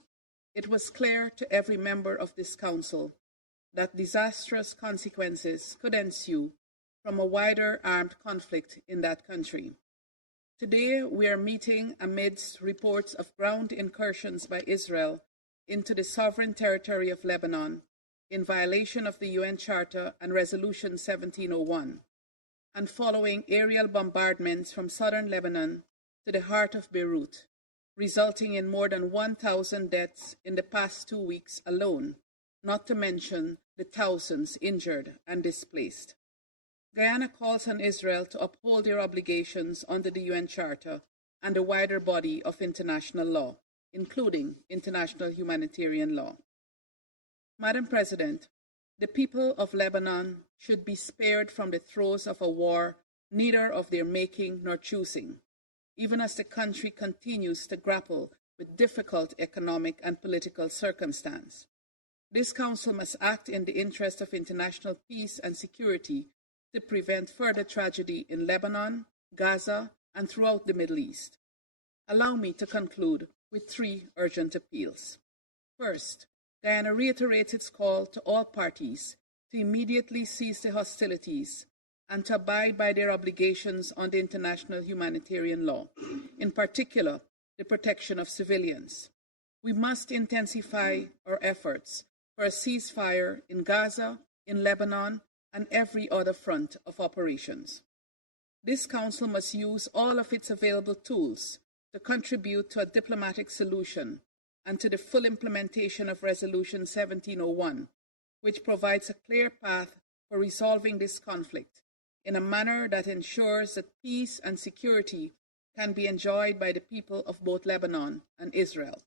it was clear to every member of this Council that disastrous consequences could ensue from a wider armed conflict in that country. Today, we are meeting amidst reports of ground incursions by Israel into the sovereign territory of Lebanon in violation of the UN Charter and Resolution 1701, and following aerial bombardments from southern Lebanon to the heart of Beirut, resulting in more than 1,000 deaths in the past 2 weeks alone, not to mention the thousands injured and displaced. Guyana calls on Israel to uphold their obligations under the UN Charter and the wider body of international law, including international humanitarian law. Madam President, the people of Lebanon should be spared from the throes of a war neither of their making nor choosing, even as the country continues to grapple with difficult economic and political circumstances. This Council must act in the interest of international peace and security to prevent further tragedy in Lebanon, Gaza, and throughout the Middle East. Allow me to conclude with 3 urgent appeals. First, Guyana reiterates its call to all parties to immediately cease the hostilities and to abide by their obligations under international humanitarian law, in particular, the protection of civilians. We must intensify our efforts for a ceasefire in Gaza, in Lebanon, and every other front of operations. This Council must use all of its available tools to contribute to a diplomatic solution and to the full implementation of Resolution 1701, which provides a clear path for resolving this conflict in a manner that ensures that peace and security can be enjoyed by the people of both Lebanon and Israel.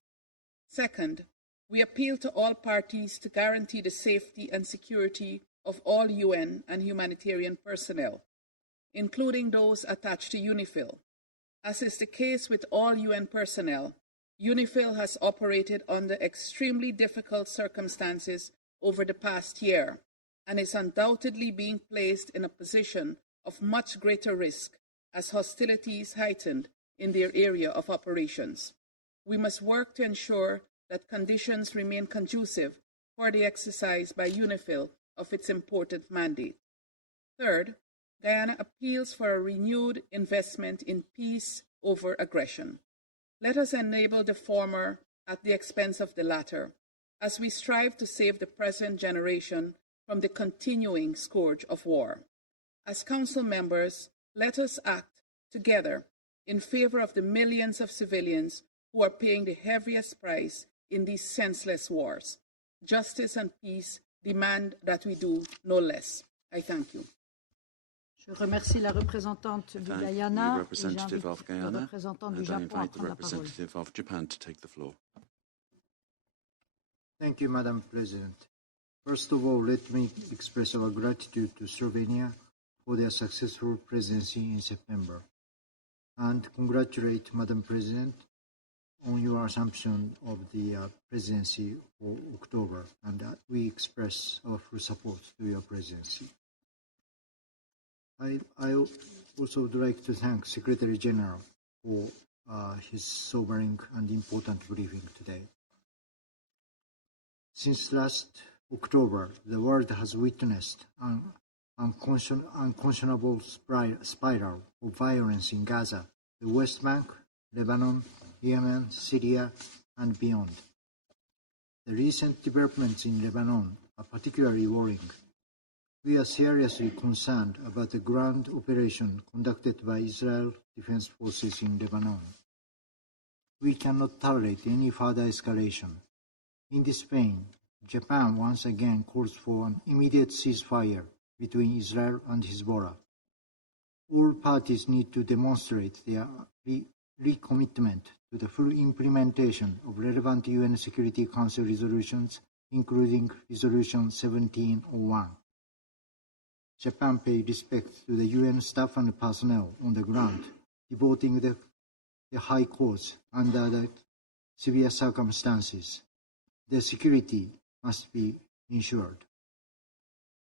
Second, we appeal to all parties to guarantee the safety and security of all UN and humanitarian personnel, including those attached to UNIFIL. As is the case with all UN personnel, UNIFIL has operated under extremely difficult circumstances over the past year and is undoubtedly being placed in a position of much greater risk as hostilities heightened in their area of operations. We must work to ensure that conditions remain conducive for the exercise by UNIFIL of its important mandate. Third, Guyana appeals for a renewed investment in peace over aggression. Let us enable the former at the expense of the latter, as we strive to save the present generation from the continuing scourge of war. As Council members, let us act together in favor of the millions of civilians who are paying the heaviest price in these senseless wars. Justice and peace demand that we do no less. I thank you. Je remercie la représentante du Guyana et j'invite le représentant du Japon à prendre la parole. Of Japan to take the floor. Thank you, Madam President. First of all, let me express our gratitude to Slovenia for their successful presidency in September, and congratulate Madam President on your assumption of the presidency for October, and we express our full support to your presidency. I also would like to thank Secretary General for his sobering and important briefing today. Since last October, the world has witnessed an unconscionable spiral of violence in Gaza, the West Bank, Lebanon, Yemen, Syria, and beyond. The recent developments in Lebanon are particularly worrying. We are seriously concerned about the ground operation conducted by Israel Defense Forces in Lebanon. We cannot tolerate any further escalation. In this vein, Japan once again calls for an immediate ceasefire between Israel and Hezbollah. All parties need to demonstrate their recommitment to the full implementation of relevant UN Security Council resolutions, including Resolution 1701. Japan pays respect to the UN staff and personnel on the ground, devoting the high cause under the severe circumstances. Their security must be ensured.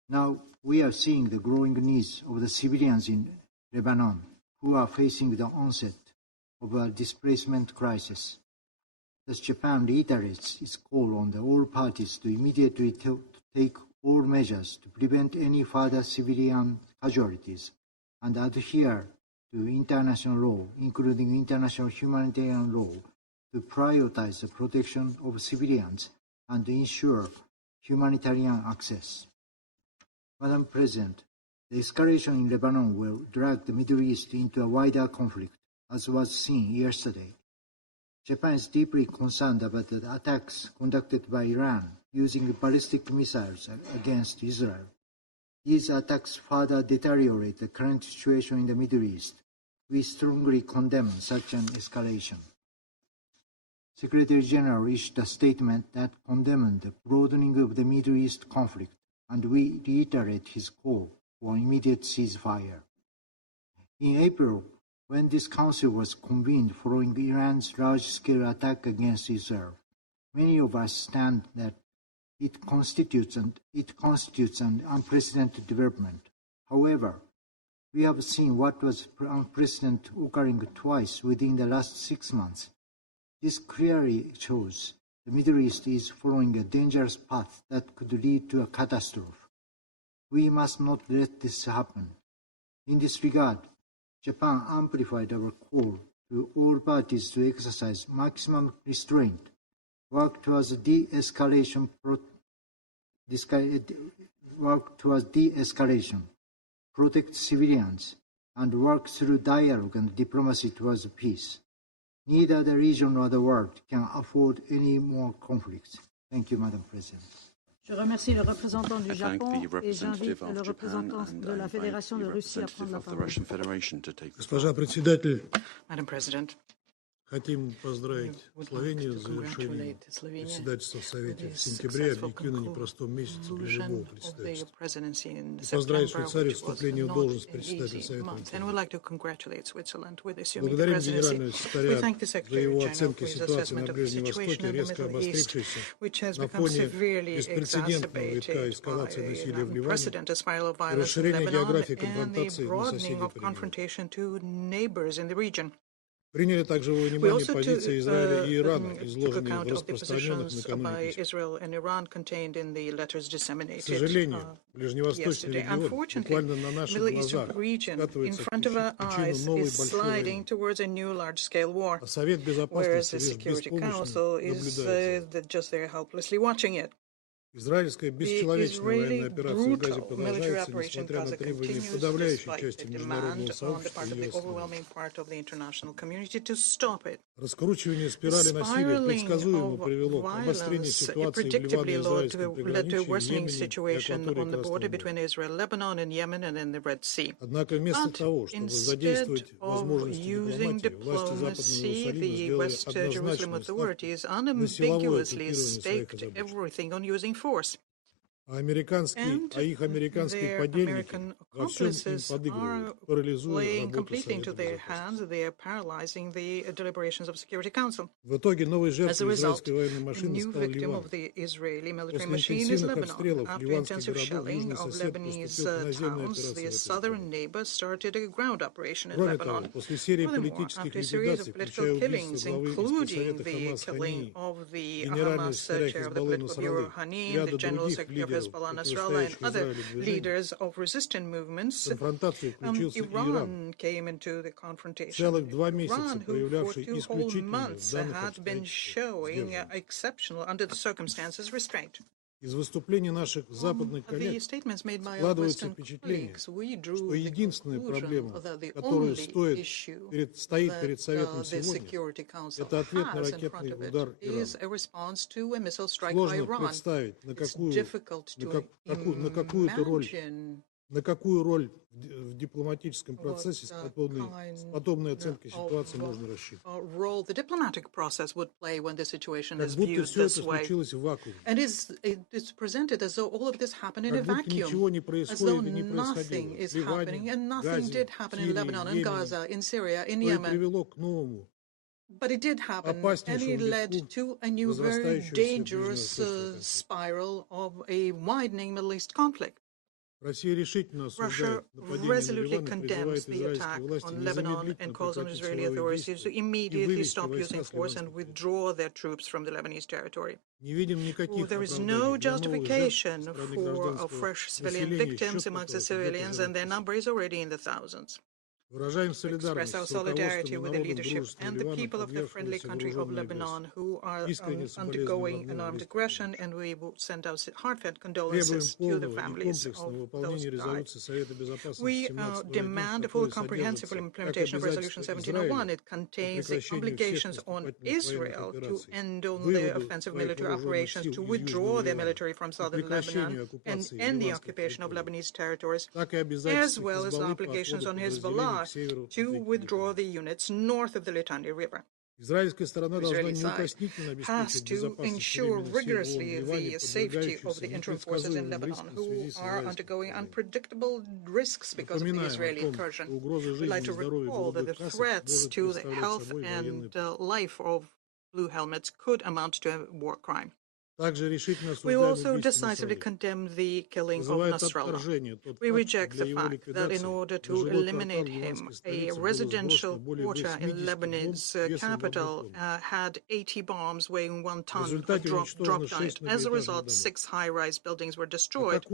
Now, we are seeing the growing needs of the civilians in Lebanon who are facing the onset of a displacement crisis. Thus, Japan reiterates its call on all parties to immediately take all measures to prevent any further civilian casualties and adhere to international law, including international humanitarian law, to prioritize the protection of civilians and ensure humanitarian access. Madam President, the escalation in Lebanon will drag the Middle East into a wider conflict, as was seen yesterday. Japan is deeply concerned about the attacks conducted by Iran using ballistic missiles against Israel. These attacks further deteriorate the current situation in the Middle East. We strongly condemn such an escalation. Secretary General issued a statement that condemned the broadening of the Middle East conflict, and we reiterate his call for immediate ceasefire. In April, when this council was convened following Iran's large-scale attack against Israel, many of us stand that it constitutes an unprecedented development. However, we have seen what was unprecedented occurring twice within the last 6 months. This clearly shows the Middle East is following a dangerous path that could lead to a catastrophe. We must not let this happen. In this regard, Japan amplified our call to all parties to exercise maximum restraint, work towards de-escalation, protect civilians, and work through dialogue and diplomacy towards peace. Neither the region nor the world can afford any more conflicts. Thank you, Madam President. Je remercie le représentant du Japon et j'invite le représentant de la Fédération de Russie à prendre la parole. Госпожа председатель, Madam President, хотим поздравить Словению с завершением председательства в Совете в сентябре, объективно непростом месяце для любого председательства. И поздравить Швейцарию с вступлением в должность председателя Совета. Благодарим генерального секретаря за его оценки ситуации на Ближнем Востоке, резко обострившейся на фоне беспрецедентного витка эскалации насилия в Ливане и расширения географии конфронтации на соседей по региону. Приняли также во внимание позиции Израиля и Ирана, изложенные в распространенных накануне письмах. К сожалению, ближневосточный регион буквально на наших глазах скатывается в пучину новой большой войны. А Совет Безопасности лишь беспомощно наблюдает. Израильская бесчеловечная военная операция в Газе продолжается, несмотря на требования подавляющей части международного сообщества и ЕС. Раскручивание спирали насилия предсказуемо привело к обострению ситуации в Ливано-израильском приграничье, Йемене и акватории Газа. Однако вместо того, чтобы задействовать возможности дипломатии, власти Западного Иерусалима сделали однозначную ставку на силовое оккупирование своих озабоченностей. А их американские подельники во всем им подыгрывают, парализуя работу Совета Безопасности. В итоге новой жертвой израильской военной машины стал Ливан. После интенсивных обстрелов ливанских городов южный сосед приступил к наземной операции. Кроме того, после серии политических ликвидаций, включая убийство главы Совета Хамас Ханини, генерального секретаря Хизбаллы Насраллы, ряда других лидеров Hezbollah, Nasrallah, and other leaders of resistant movements, Iran came into the confrontation. Iran, who for 2 whole months had been showing exceptional, under the circumstances, restraint. The statements made by our Western colleagues, we drew the conclusion that the only issue that the Security Council has in front of it is a response to a missile strike by Iran. It's difficult to imagine на какую роль в дипломатическом процессе с подобной оценкой ситуации можно рассчитывать. Role the diplomatic process would play when the situation is viewed this way. And it's presented as though all of this happened in a vacuum, as though nothing is happening, and nothing did happen in Lebanon, in Gaza, in Syria, in Yemen. But it did happen, and it led to a new, very dangerous spiral of a widening Middle East conflict. Russia resolutely condemns the attack on Lebanon and calls on Israeli authorities to immediately stop using force and withdraw their troops from the Lebanese territory. There is no justification for fresh civilian victims amongst the civilians, and their number is already in the thousands. We express our solidarity with the leadership and the people of the friendly country of Lebanon who are undergoing an armed aggression, and we will send our heartfelt condolences to the families of those who died. We demand a full comprehensive implementation of Resolution 1701. It contains the obligations on Israel to end all the offensive military operations, to withdraw their military from southern Lebanon and end the occupation of Lebanese territories, as well as the obligations on Hezbollah to withdraw the units north of the Litani River. The Israeli side has to ensure rigorously the safety of the interim forces in Lebanon, who are undergoing unpredictable risks because of the Israeli incursion. We'd like to recall that the threats to the health and life of blue helmets could amount to a war crime. We also decisively condemn the killing of Nasrallah. We reject the fact that in order to eliminate him, a residential quarter in Lebanon's capital had 80 bombs weighing 1 ton dropped on it. As a result, 6 high-rise buildings were destroyed.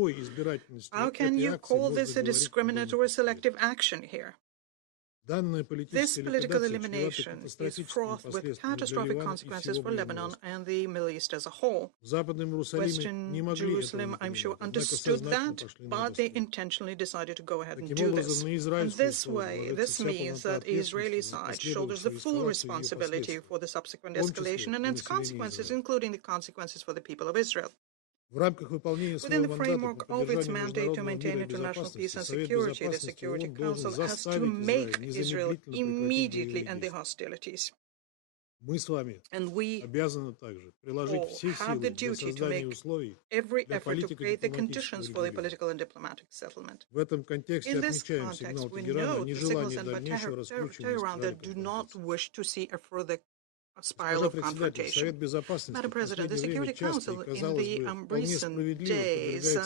How can you call this a discriminatory selective action here? This political elimination is fraught with catastrophic consequences for Lebanon and the Middle East as a whole. Western Jerusalem, I'm sure, understood that, but they intentionally decided to go ahead and do this. And this means that the Israeli side shoulders the full responsibility for the subsequent escalation and its consequences, including the consequences for the people of Israel. Within the framework of its mandate to maintain international peace and security, the Security Council has to make Israel immediately end the hostilities. And we all have the duty to make every effort to create the conditions for the political and diplomatic settlement. In this context, we know the signals sent by Tehran that do not wish to see a further spiral of confrontation. Madam President, the Security Council in the recent days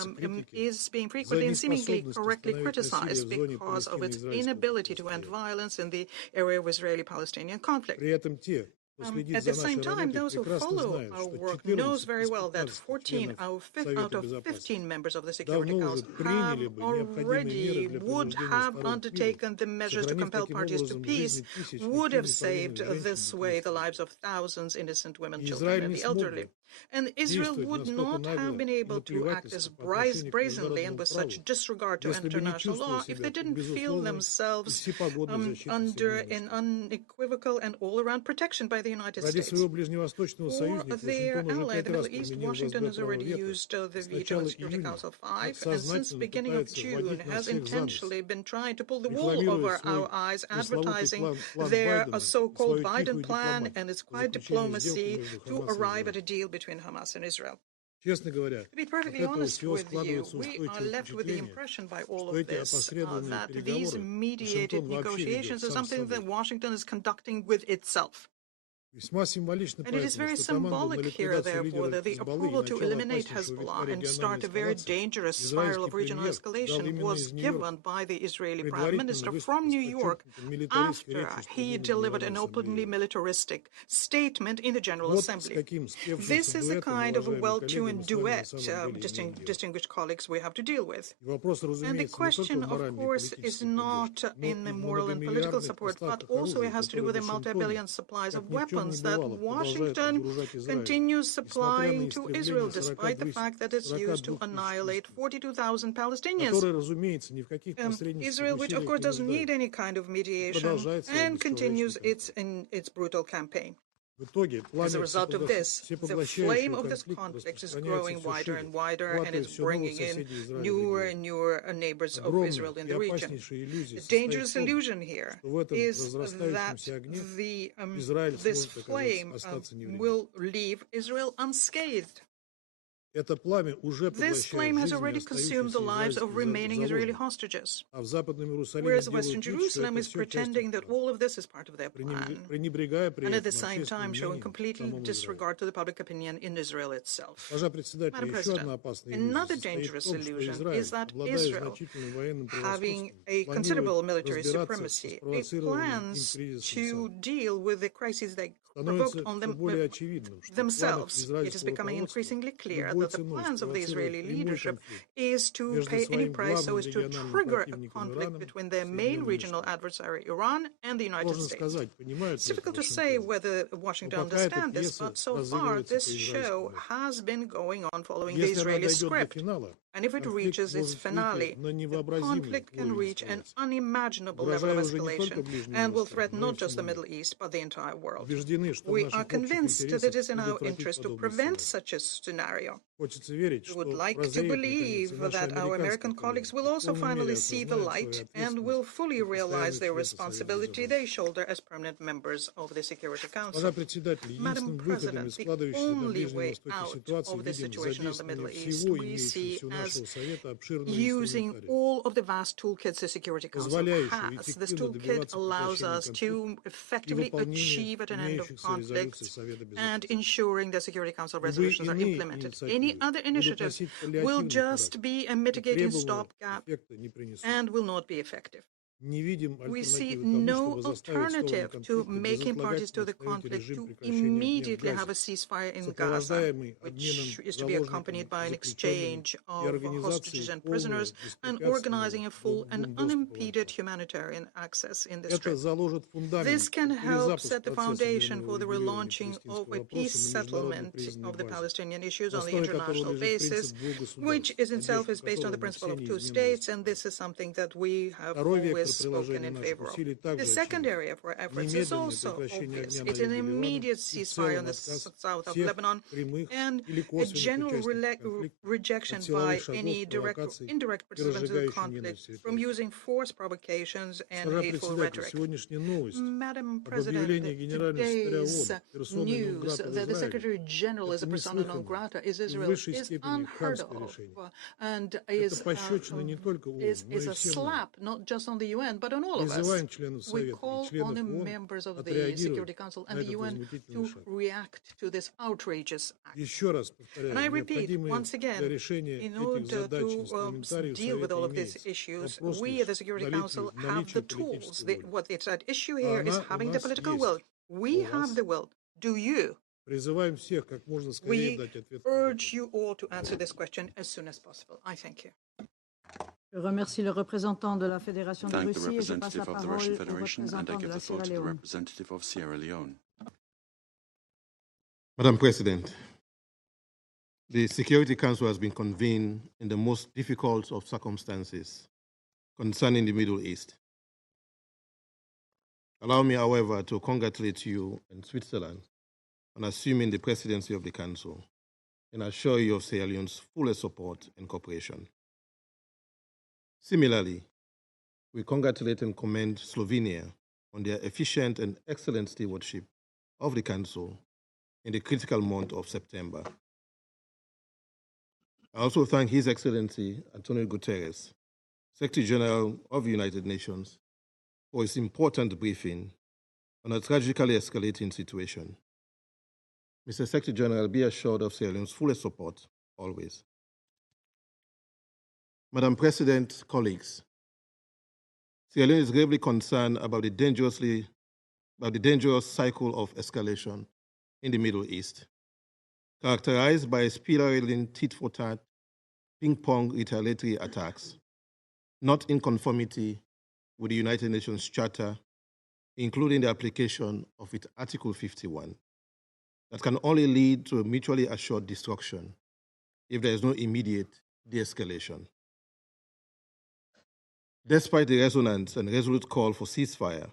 is being frequently and seemingly correctly criticized because of its inability to end violence in the area of Israeli-Palestinian conflict. At the same time, those who follow our work knows very well that 14 out of 15 members of the Security Council would have undertaken the measures to compel parties to peace, would have saved this way the lives of thousands innocent women, children, and the elderly. And Israel would not have been able to act as brazenly and with such disregard to international law if they didn't feel themselves under an unequivocal and all-around protection by the United States. For their ally, the Middle East, Washington has already used the veto of Security Council 5, and since the beginning of June has intentionally been trying to pull the wool over our eyes, advertising their so-called Biden plan and its quiet diplomacy to arrive at a deal between Hamas and Israel. To be perfectly honest with you, we are left with the impression by all of this that these mediated negotiations are something that Washington is conducting with itself. And it is very symbolic here, therefore, that the approval to eliminate Hezbollah and start a very dangerous spiral of regional escalation was given by the Israeli Prime Minister from New York after he delivered an openly militaristic statement in the General Assembly. This is the kind of a well-tuned duet, distinguished colleagues, we have to deal with. And the question, of course, is not in the moral and political support, but also it has to do with the multi-billion supplies of weapons that Washington continues supplying to Israel, despite the fact that it's used to annihilate 42,000 Palestinians. Israel, which of course doesn't need any kind of mediation, and continues its brutal campaign. As a result of this, the flame of this conflict is growing wider and wider, and it's bringing in newer and newer neighbors of Israel in the region. The dangerous illusion here is that this flame will leave Israel unscathed. This flame has already consumed the lives of remaining Israeli hostages, whereas Western Jerusalem is pretending that all of this is part of their plan, and at the same time showing complete disregard to the public opinion in Israel itself. Madam President, another dangerous illusion is that Israel, having a considerable military supremacy, it plans to deal with the crises they provoked on themselves. It is becoming increasingly clear that the plans of the Israeli leadership is to pay any price so as to trigger a conflict between their main regional adversary, Iran, and the United States. It's difficult to say whether Washington understands this, but so far this show has been going on following the Israeli script. And if it reaches its finale, the conflict can reach an unimaginable level of escalation and will threaten not just the Middle East, but the entire world. We are convinced that it is in our interest to prevent such a scenario. We would like to believe that our American colleagues will also finally see the light and will fully realize their responsibility they shoulder as permanent members of the Security Council. Madam President, the only way out of the situation in the Middle East we see as using all of the vast toolkits the Security Council has. This toolkit allows us to effectively achieve an end of conflict and ensuring that Security Council resolutions are implemented. Any other initiative will just be a mitigating stopgap and will not be effective. We see no alternative to making parties to the conflict to immediately have a ceasefire in Gaza, which is to be accompanied by an exchange of hostages and prisoners and organizing a full and unimpeded humanitarian access in the Strip. This can help set the foundation for the relaunching of a peace settlement of the Palestinian issues on the international basis, which is itself based on the principle of two states, and this is something that we have always spoken in favor of. The second area for efforts is also obvious. It's an immediate ceasefire on the south of Lebanon and a general rejection by any direct or indirect participants in the conflict from using force provocations and hateful rhetoric. Madam President, today's news that the Secretary General is a persona non grata in Israel is unheard of and is a slap not just on the UN but on all of us. We call on the members of the Security Council and the UN to react to this outrageous act. And I repeat, once again, in order to deal with all of these issues, we at the Security Council have the tools. What it's at issue here is having the political will. We have the will. Do you? We urge you all to answer this question as soon as possible. I thank you. Je remercie le représentant de la Fédération de Russie et je passe la parole au représentant de la Sierra Leone. Madam President, the Security Council has been convened in the most difficult of circumstances concerning the Middle East. Allow me, however, to congratulate you and Switzerland on assuming the presidency of the Council and assure you of Sierra Leone's fullest support and cooperation. Similarly, we congratulate and commend Slovenia on their efficient and excellent stewardship of the Council in the critical month of September. I also thank His Excellency Antonio Guterres, Secretary General of the United Nations, for his important briefing on a tragically escalating situation Mr. Secretary General, be assured of Sierra Leone's fullest support, always. Madam President, colleagues, Sierra Leone is gravely concerned about the dangerous cycle of escalation in the Middle East, characterized by spiraling tit-for-tat, ping-pong retaliatory attacks, not in conformity with the United Nations Charter, including the application of its Article 51, that can only lead to a mutually assured destruction if there is no immediate de-escalation. Despite the resonance and resolute call for ceasefire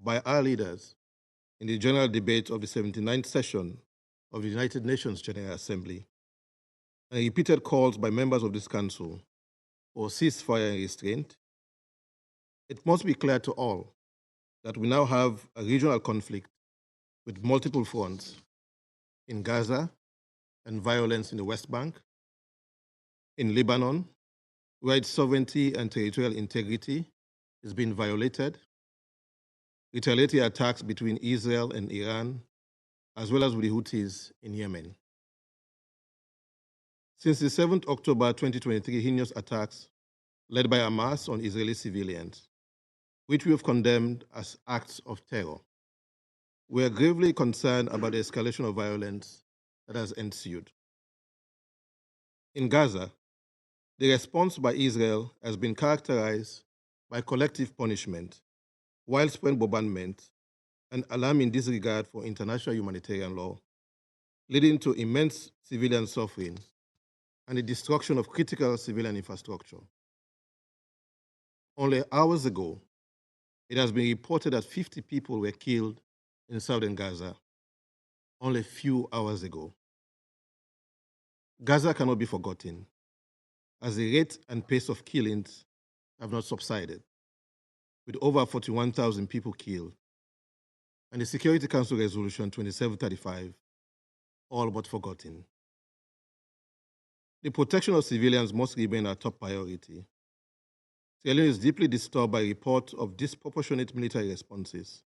by our leaders in the general debate of the 79th session of the United Nations General Assembly, and repeated calls by members of this Council for ceasefire and restraint, it must be clear to all that we now have a regional conflict with multiple fronts in Gaza and violence in the West Bank, in Lebanon, where its sovereignty and territorial integrity is being violated, retaliatory attacks between Israel and Iran, as well as with the Houthis in Yemen. Since the 7th October 2023 heinous attacks led by Hamas on Israeli civilians, which we have condemned as acts of terror, we are gravely concerned about the escalation of violence that has ensued. In Gaza, the response by Israel has been characterized by collective punishment, widespread bombardment, and alarming disregard for international humanitarian law, leading to immense civilian suffering and the destruction of critical civilian infrastructure. Only hours ago, it has been reported that 50 people were killed in southern Gaza, only a few hours ago. Gaza cannot be forgotten, as the rate and pace of killings have not subsided, with over 41,000 people killed, and the Security Council Resolution 2735 all but forgotten. The protection of civilians must remain our top priority. Sierra Leone is deeply disturbed by reports of disproportionate military responses,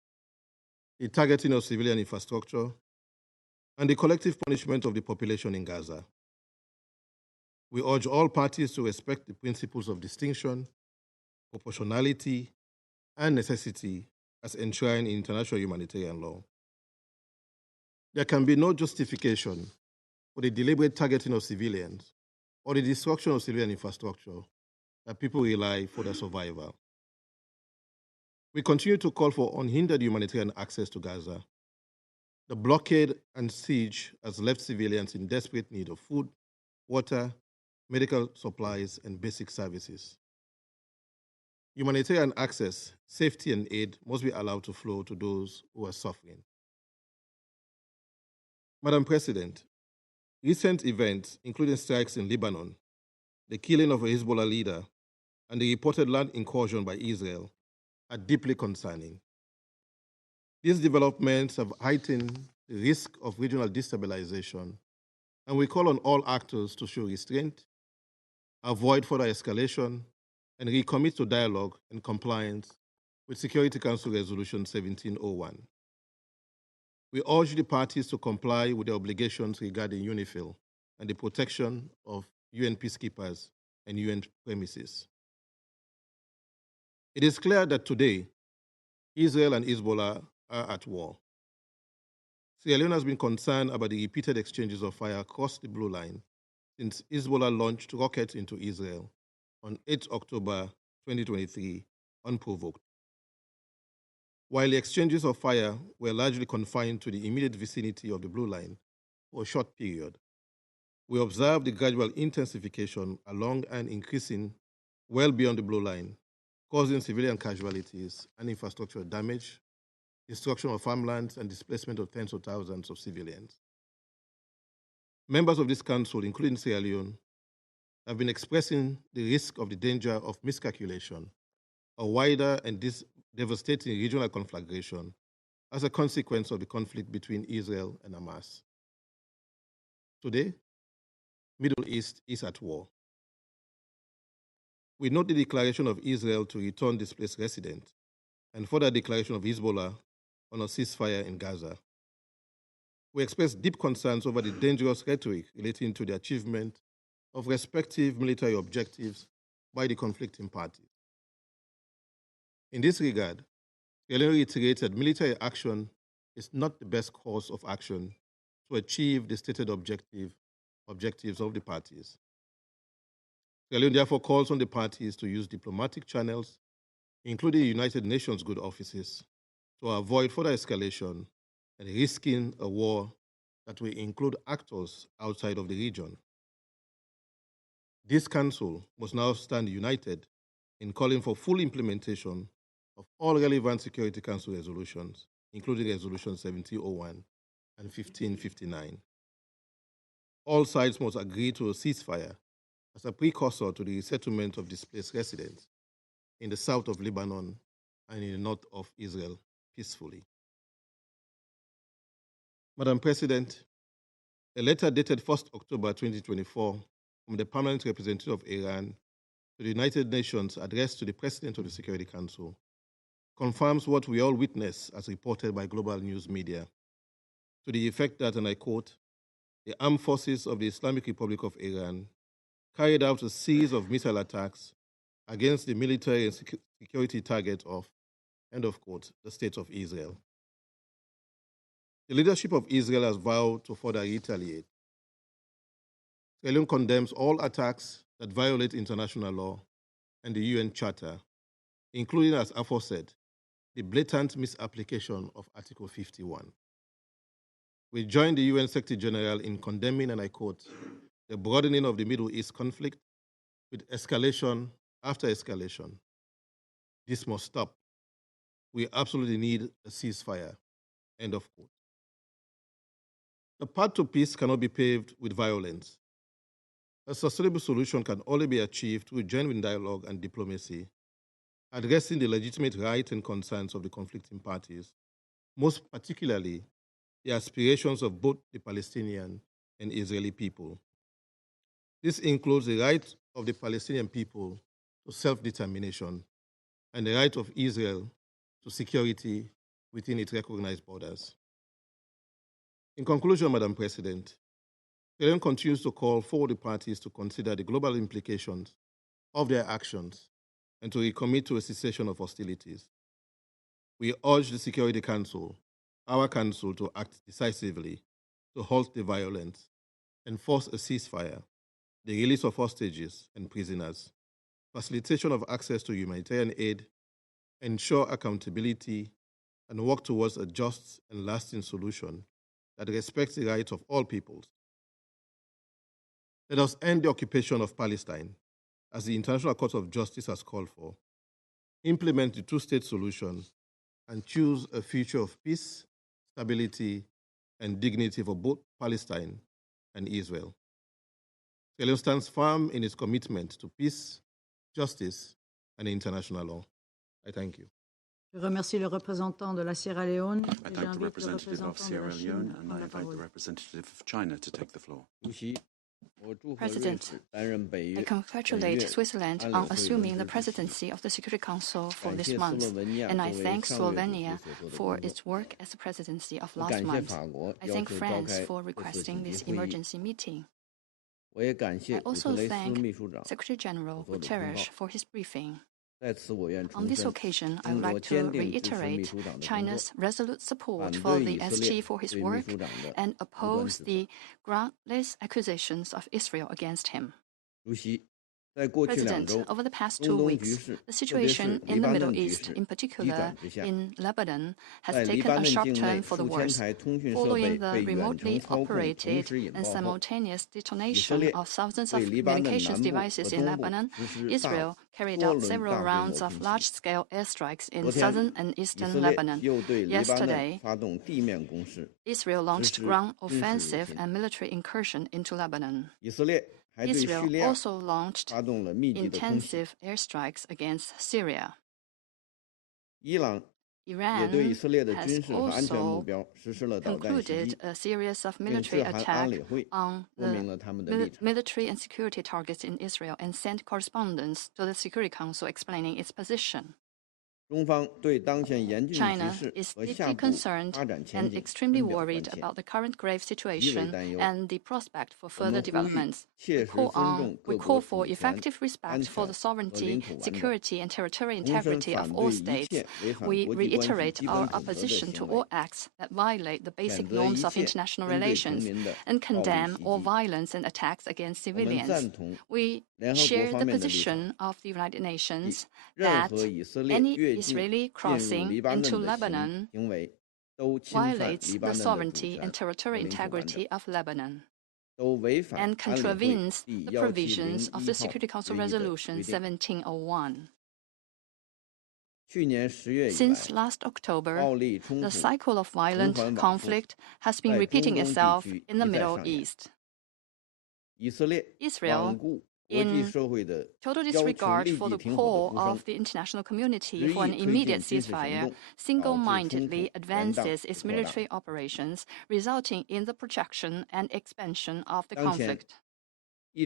the targeting of civilian infrastructure, and the collective punishment of the population in Gaza. We urge all parties to respect the principles of distinction, proportionality, and necessity as enshrined in international humanitarian law. There can be no justification for the deliberate targeting of civilians or the destruction of civilian infrastructure that people rely for their survival. We continue to call for unhindered humanitarian access to Gaza. The blockade and siege has left civilians in desperate need of food, water, medical supplies, and basic services. Humanitarian access, safety, and aid must be allowed to flow to those who are suffering. Madam President, recent events, including strikes in Lebanon, the killing of a Hezbollah leader, and the reported land incursion by Israel, are deeply concerning. These developments have heightened the risk of regional destabilization, and we call on all actors to show restraint, avoid further escalation, and recommit to dialogue and compliance with Security Council Resolution 1701. We urge the parties to comply with their obligations regarding UNIFIL and the protection of UN peacekeepers and UN premises. It is clear that today, Israel and Hezbollah are at war. Sierra Leone has been concerned about the repeated exchanges of fire across the Blue Line since Hezbollah launched rockets into Israel on 8 October 2023, unprovoked. While the exchanges of fire were largely confined to the immediate vicinity of the Blue Line for a short period, we observed the gradual intensification along and increasing well beyond the Blue Line, causing civilian casualties and infrastructure damage, destruction of farmlands, and displacement of tens of thousands of civilians. Members of this council, including Sierra Leone, have been expressing the risk of the danger of miscalculation, a wider and devastating regional conflagration as a consequence of the conflict between Israel and Hamas. Today, Middle East is at war. We note the declaration of Israel to return displaced residents and further declaration of Hezbollah on a ceasefire in Gaza. we express deep concerns over the dangerous rhetoric relating to the achievement of respective military objectives by the conflicting parties. In this regard, Sierra Leone reiterates that military action is not the best course of action to achieve the stated objectives of the parties. Sierra Leone therefore calls on the parties to use diplomatic channels, including the United Nations good offices, to avoid further escalation and risking a war that will include actors outside of the region. This Council must now stand united in calling for full implementation of all relevant Security Council resolutions, including Resolution 1701 and 1559. All sides must agree to a ceasefire as a precursor to the resettlement of displaced residents in the south of Lebanon and in the north of Israel peacefully. Madam President, a letter dated 1st October 2024 from the Permanent Representative of Iran to the United Nations addressed to the President of the Security Council confirms what we all witness as reported by global news media, to the effect that, and I quote, the armed forces of the Islamic Republic of Iran carried out a series of missile attacks against the military and security target of, end of quote, the State of Israel. The leadership of Israel has vowed to further retaliate. Sierra Leone condemns all attacks that violate international law and the UN Charter, including, as aforesaid, the blatant misapplication of Article 51. We join the UN Secretary General in condemning, and I quote, the broadening of the Middle East conflict with escalation after escalation. This must stop. We absolutely need a ceasefire, end of quote. The path to peace cannot be paved with violence. A sustainable solution can only be achieved through genuine dialogue and diplomacy, addressing the legitimate rights and concerns of the conflicting parties, most particularly the aspirations of both the Palestinian and Israeli people. This includes the right of the Palestinian people to self-determination and the right of Israel to security within its recognized borders. In conclusion, Madam President, Sierra Leone continues to call for the parties to consider the global implications of their actions and to recommit to a cessation of hostilities. We urge the Security Council, our Council, to act decisively to halt the violence, enforce a ceasefire, the release of hostages and prisoners, facilitation of access to humanitarian aid, ensure accountability, and work towards a just and lasting solution that respects the rights of all peoples. Let us end the occupation of Palestine, as the International Court of Justice has called for, implement the two-state solution, and choose a future of peace, stability, and dignity for both Palestine and Israel. Sierra Leone stands firm in its commitment to peace, justice, and international law. I thank you. Je remercie le représentant de la Sierra Leone et j'invite le représentant de la Chine à prendre la parole. Representative of China to take the floor. President, I congratulate Switzerland on assuming the presidency of the Security Council for this month, and I thank Slovenia for its work as the presidency of last month. I thank France for requesting this emergency meeting. I also thank Secretary General Guterres for his briefing. On this occasion, I would like to reiterate China's resolute support for the SG for his work and oppose the groundless accusations of Israel against him. President, over the past 2 weeks, the situation in the Middle East, in particular in Lebanon, has taken a sharp turn for the worse. Following the remotely operated and simultaneous detonation of thousands of communications devices in Lebanon, Israel carried out several rounds of large-scale airstrikes in southern and eastern Lebanon. Yesterday, Israel launched ground offensive and military incursion into Lebanon. Israel also launched intensive airstrikes against Syria. Iran has also concluded a series of military attacks on the military and security targets in Israel and sent correspondence to the Security Council explaining its position. China is deeply concerned and extremely worried about the current grave situation and the prospect for further developments. We call for effective respect for the sovereignty, security, and territorial integrity of all states. We reiterate our opposition to all acts that violate the basic norms of international relations and condemn all violence and attacks against civilians. We share the position of the United Nations that any Israeli crossing into Lebanon violates the sovereignty and territorial integrity of Lebanon and contravenes the provisions of the Security Council Resolution 1701. Since last October, the cycle of violent conflict has been repeating itself in the Middle East. Israel, in total disregard for the call of the international community for an immediate ceasefire, single-mindedly advances its military operations, resulting in the protraction and expansion of the conflict.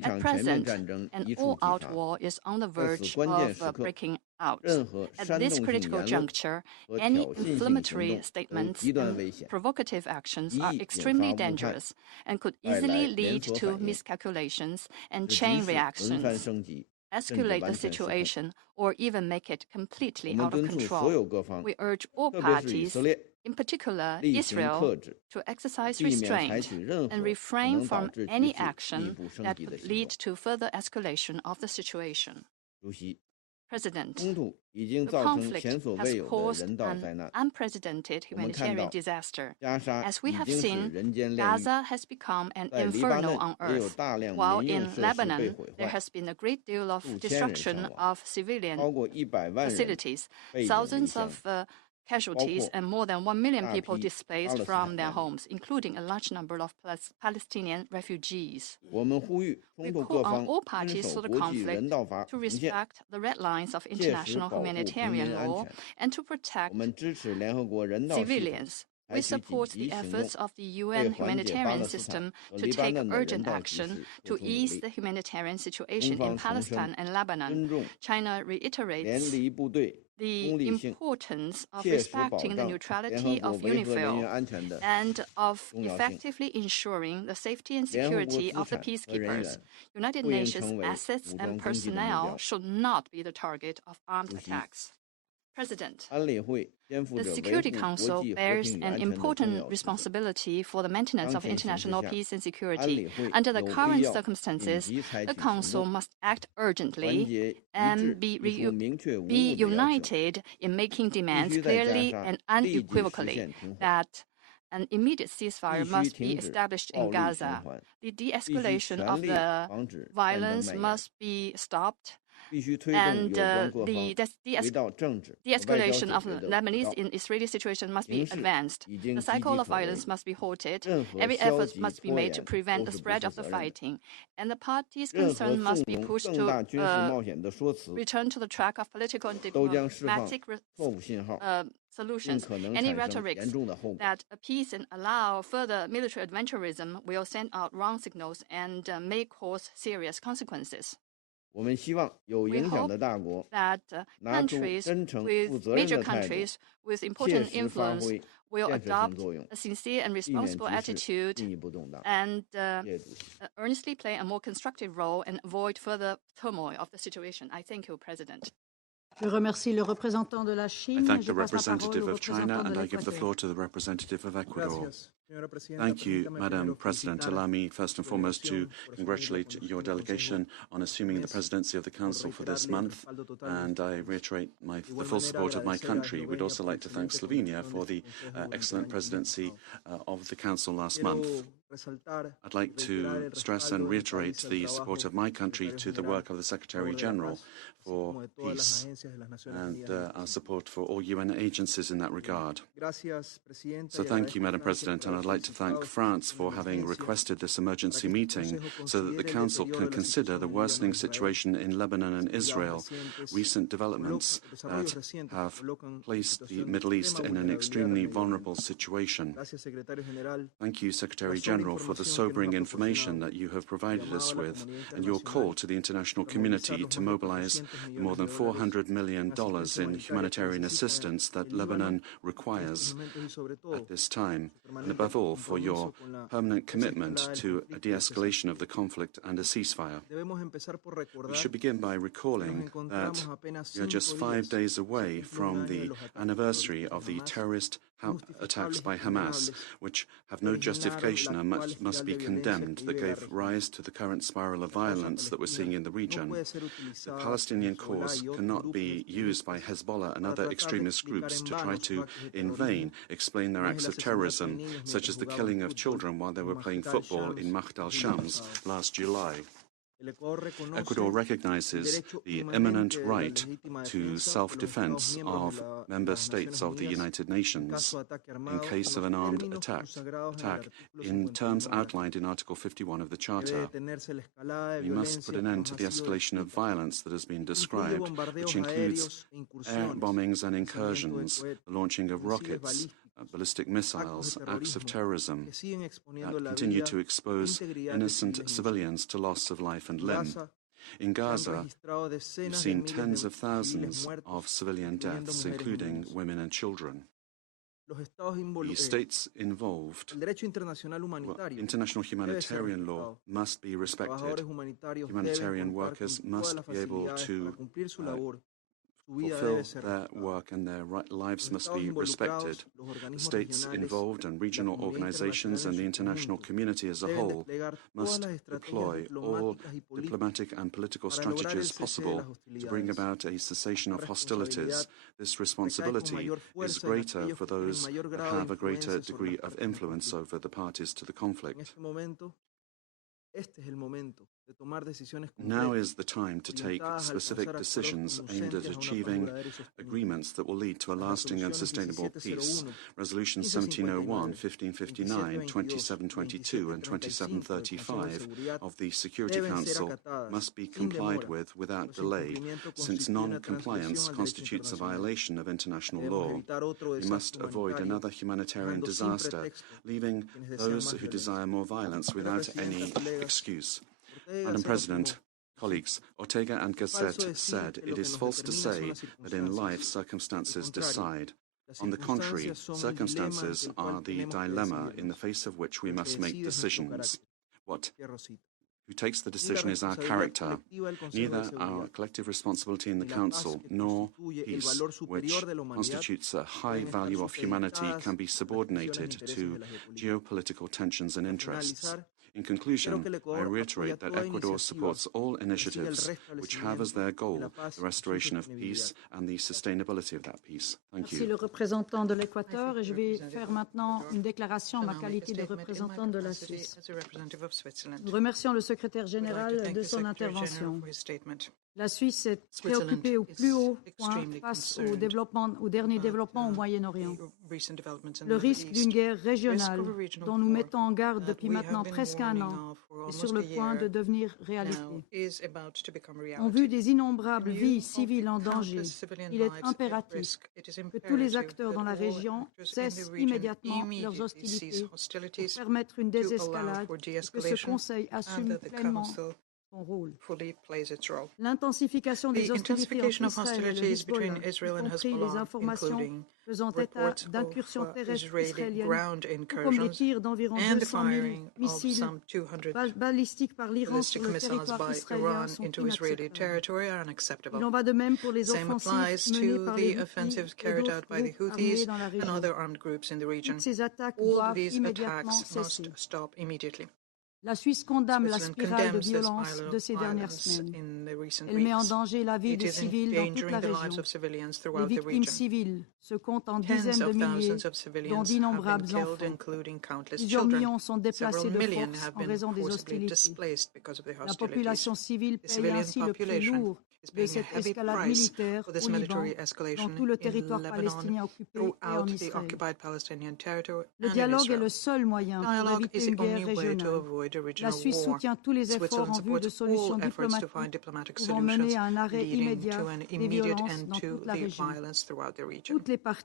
At present, an all-out war is on the verge of breaking out. At this critical juncture, any inflammatory statements and provocative actions are extremely dangerous and could easily lead to miscalculations and chain reactions, escalate the situation, or even make it completely out of control. We urge all parties, in particular Israel, to exercise restraint and refrain from any action that could lead to further escalation of the situation. President, the conflict has caused an unprecedented humanitarian disaster. As we have seen, Gaza has become an inferno on earth, while in Lebanon there has been a great deal of destruction of civilian facilities, thousands of casualties, and more than 1 million people displaced from their homes, including a large number of Palestinian refugees. We call on all parties to the conflict to respect the red lines of international humanitarian law and to protect civilians. We support the efforts of the UN humanitarian system to take urgent action to ease the humanitarian situation in Palestine and Lebanon. China reiterates the importance of respecting the neutrality of UNIFIL and of effectively ensuring the safety and security of the peacekeepers. United Nations assets and personnel should not be the target of armed attacks. President, the Security Council bears an important responsibility for the maintenance of international peace and security. Under the current circumstances, the Council must act urgently and be united in making demands clearly and unequivocally that an immediate ceasefire must be established in Gaza. The de-escalation of the violence must be stopped, and the de-escalation of the Lebanese and Israeli situation must be advanced. The cycle of violence must be halted. Every effort must be made to prevent the spread of the fighting, and the parties concerned must be pushed to return to the track of political and diplomatic solutions. Any rhetoric that appease and allow further military adventurism will send out wrong signals and may cause serious consequences. We hope that major countries with important influence will adopt a sincere and responsible attitude and earnestly play a more constructive role and avoid further turmoil of the situation. I thank you, President. Je remercie le représentant de la Chine. I thank the representative of China and I give the floor to the representative of Ecuador. Thank you, Madam President. Allow me first and foremost to congratulate your delegation on assuming the presidency of the Council for this month, and I reiterate the full support of my country. We'd also like to thank Slovenia for the excellent presidency of the Council last month. I'd like to stress and reiterate the support of my country to the work of the Secretary-General for peace and our support for all UN agencies in that regard. So thank you, Madam President, and I'd like to thank France for having requested this emergency meeting so that the Council can consider the worsening situation in Lebanon and Israel, recent developments that have placed the Middle East in an extremely vulnerable situation. Thank you, Secretary General, for the sobering information that you have provided us with and your call to the international community to mobilize more than $400 million in humanitarian assistance that Lebanon requires at this time, and above all, for your permanent commitment to a de-escalation of the conflict and a ceasefire. We should begin by recalling that we are just 5 days away from the anniversary of the terrorist attacks by Hamas, which have no justification and must be condemned, that gave rise to the current spiral of violence that we're seeing in the region. The Palestinian cause cannot be used by Hezbollah and other extremist groups to try to, in vain, explain their acts of terrorism, such as the killing of children while they were playing football in Mahd al-Shams last July. Ecuador recognizes the imminent right to self-defense of member states of the United Nations in case of an armed attack in terms outlined in Article 51 of the Charter. We must put an end to the escalation of violence that has been described, which includes air bombings and incursions, the launching of rockets, ballistic missiles, acts of terrorism that continue to expose innocent civilians to loss of life and limb. In Gaza, we've seen tens of thousands of civilian deaths, including women and children. The states involved, international humanitarian law must be respected. Humanitarian workers must be able to fulfill their work and their lives must be respected. The states involved and regional organizations and the international community as a whole must deploy all diplomatic and political strategies possible to bring about a cessation of hostilities. This responsibility is greater for those that have a greater degree of influence over the parties to the conflict. Now is the time to take specific decisions aimed at achieving agreements that will lead to a lasting and sustainable peace. Resolution 1701, 1559, 2722 and 2735 of the Security Council must be complied with without delay, since non-compliance constitutes a violation of international law. We must avoid another humanitarian disaster, leaving those who desire more violence without any excuse. Madam President, colleagues, Ortega and Gasset said it is false to say that in life circumstances decide. On the contrary, circumstances are the dilemma in the face of which we must make decisions. Who takes the decision is our character. Neither our collective responsibility in the Council nor peace, which constitutes a high value of humanity, can be subordinated to geopolitical tensions and interests. In conclusion, I reiterate that Ecuador supports all initiatives which have as their goal the restoration of peace and the sustainability of that peace. Thank you. Merci le représentant de l'Équateur et je vais faire maintenant une déclaration en ma qualité de représentant de la Suisse. Nous remercions le secrétaire général de son intervention. La Suisse est préoccupée au plus haut point face au dernier développement au Moyen-Orient. Le risque d'une guerre régionale dont nous mettons en garde depuis maintenant presque un an est sur le point de devenir réalité. En vue des innombrables vies civiles en danger, il est impératif que tous les acteurs dans la région cessent immédiatement leurs hostilités pour permettre une désescalade et que ce Conseil assume pleinement son rôle. L'intensification des hostilités entre Israël et le Hezbollah, y compris les informations faisant état d'incursions terrestres israéliennes, tout comme les tirs d'environ 200 000 missiles balistiques par l'Iran sur le territoire israélien, sont inacceptables. Il en va de même pour les offensives menées par les Houthis et d'autres groupes armés dans la région. Toutes ces attaques doivent immédiatement cesser. La Suisse condamne la spirale de violence de ces dernières semaines. Elle met en danger la vie des civils dans toute la région. Les victimes civiles se comptent en dizaines de milliers, dont d'innombrables enfants. Plusieurs millions sont déplacés de force en raison des hostilités. La population civile paye ainsi le prix lourd de cette escalade militaire au Liban, dans tout le territoire palestinien occupé et en Israël. Le dialogue est le seul moyen pour éviter une guerre régionale. La Suisse soutient tous les efforts en vue de solutions diplomatiques pouvant mener à un arrêt immédiat des violences dans toute la région. Toutes les parties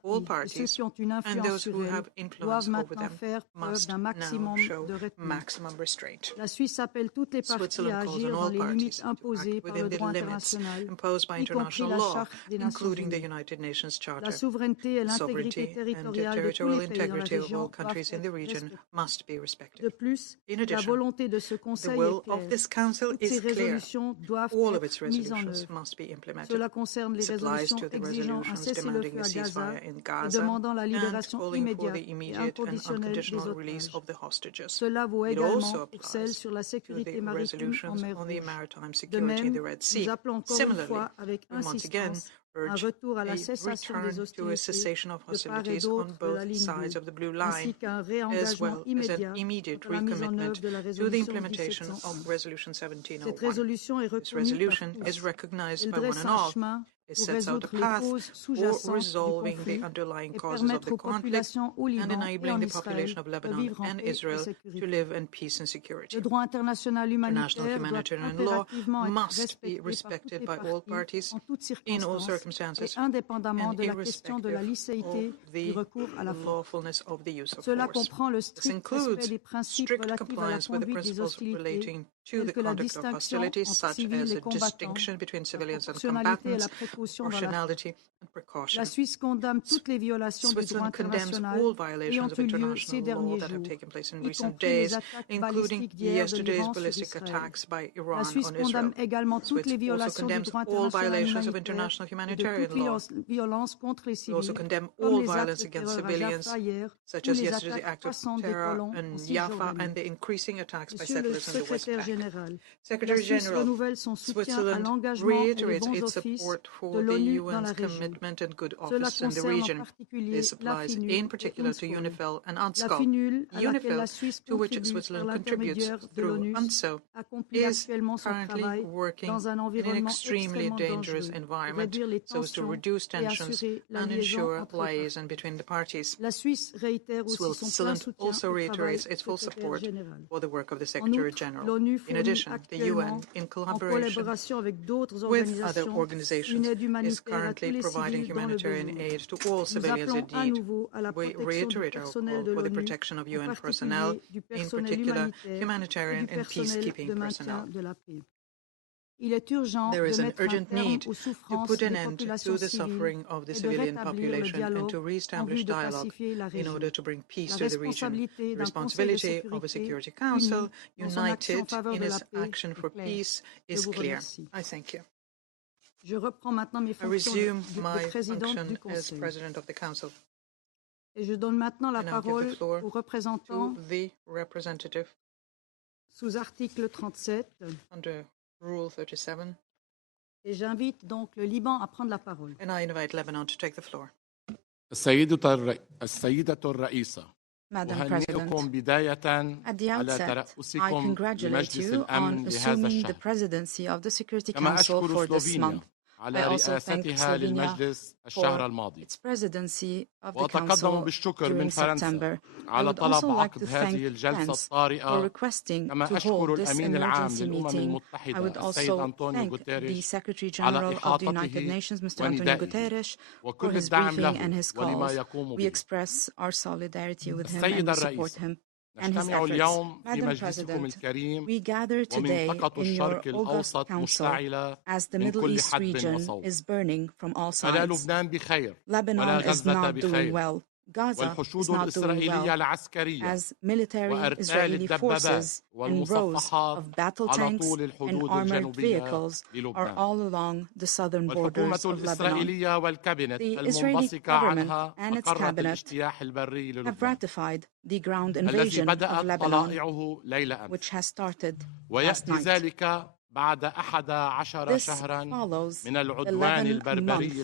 et ceux qui ont une influence sur elles doivent maintenant faire preuve d'un maximum de retenue. La Suisse appelle toutes les parties à agir dans les limites imposées par le droit international, y compris la Charte des Nations Unies. La souveraineté et l'intégrité territoriale de tous les pays dans la région doivent être respectées. De plus, la volonté de ce Conseil est claire. Toutes ces résolutions doivent être mises en œuvre. Cela concerne les résolutions exigeant un cessez-le-feu à Gaza et demandant la libération immédiate et inconditionnelle des otages. Cela vaut également pour celles sur la sécurité maritime en mer Rouge. De même, nous appelons encore une fois avec insistance un retour à la cessation des hostilités de part et d'autre de la ligne bleue, ainsi qu'un réengagement immédiat pour la mise en œuvre de la résolution 1701. Cette résolution est reconnue par tous. Elle dresse un chemin pour résoudre les causes sous-jacentes du conflit et permettre aux populations au Liban et en Israël de vivre en paix et sécurité. Le droit international humanitaire doit impérativement être respecté par toutes les parties en toutes circonstances et indépendamment de la question de la licéité du recours à la force. Cela comprend le strict respect des principes relatifs à la conduite des hostilités, tels que la distinction entre civils et combattants, la proportionnalité et la précaution dans l'action. La Suisse condamne toutes les violations du droit international ayant eu lieu ces derniers jours, y compris les attaques balistiques d'hier de l'Iran sur Israël. La Suisse condamne également toutes les violations du droit international humanitaire et de toute violence contre les civils, comme les actes de terreur à Jaffa hier ou les attaques croissantes des colons en Cisjordanie. Monsieur le secrétaire général, la Suisse renouvelle son soutien à l'engagement et les bons offices de l'ONU dans la région. Cela concerne en particulier la FINUL, à laquelle la Suisse contribue par l'intermédiaire de l'ONU, accomplit actuellement son travail dans un environnement extrêmement dangereux pour réduire les tensions et assurer la liaison entre les parties. La Suisse réitère aussi son plein soutien au travail du secrétaire général. En outre, l'ONU fournit actuellement, en collaboration avec d'autres organisations, une aide humanitaire à tous les civils dans le besoin. Nous appelons à nouveau à la protection du personnel de l'ONU, en particulier du personnel humanitaire et du personnel de maintien de la paix. Il est urgent de mettre un terme aux souffrances des populations civiles et de rétablir le dialogue en vue de pacifier la région. La responsabilité d'un Conseil de sécurité uni dans son action en faveur de la paix est claire. Je vous remercie. Je reprends maintenant mes fonctions de présidente du Conseil. Et je donne maintenant la parole au représentant sous article 37. Rule 37. Et j'invite donc le Liban à prendre la parole. And I invite Lebanon to take the floor. السيدة الرئيسة أهنئكم بداية على ترأسكم لمجلس الأمن لهذا الشهر كما أشكر سلوفينيا على رئاستها للمجلس الشهر الماضي وأتقدم بالشكر من فرنسا على طلب عقد هذه الجلسة الطارئة كما أشكر الأمين العام للأمم المتحدة السيد أنطونيو غوتيريش على إحاطته وندائه وكل الدعم له ولما يقوم به. السيد الرئيس نجتمع اليوم في مجلسكم الكريم ومنطقة الشرق الأوسط مشتعلة من كل حدب وصوب. فلا لبنان بخير ولا غزة بخير Gaza is not doing well, as military Israeli forces and rows of battle tanks and armored vehicles are all along the southern borders of Lebanon. The Israeli government and its cabinet have ratified the ground invasion of Lebanon, which has started last night. This follows 11 months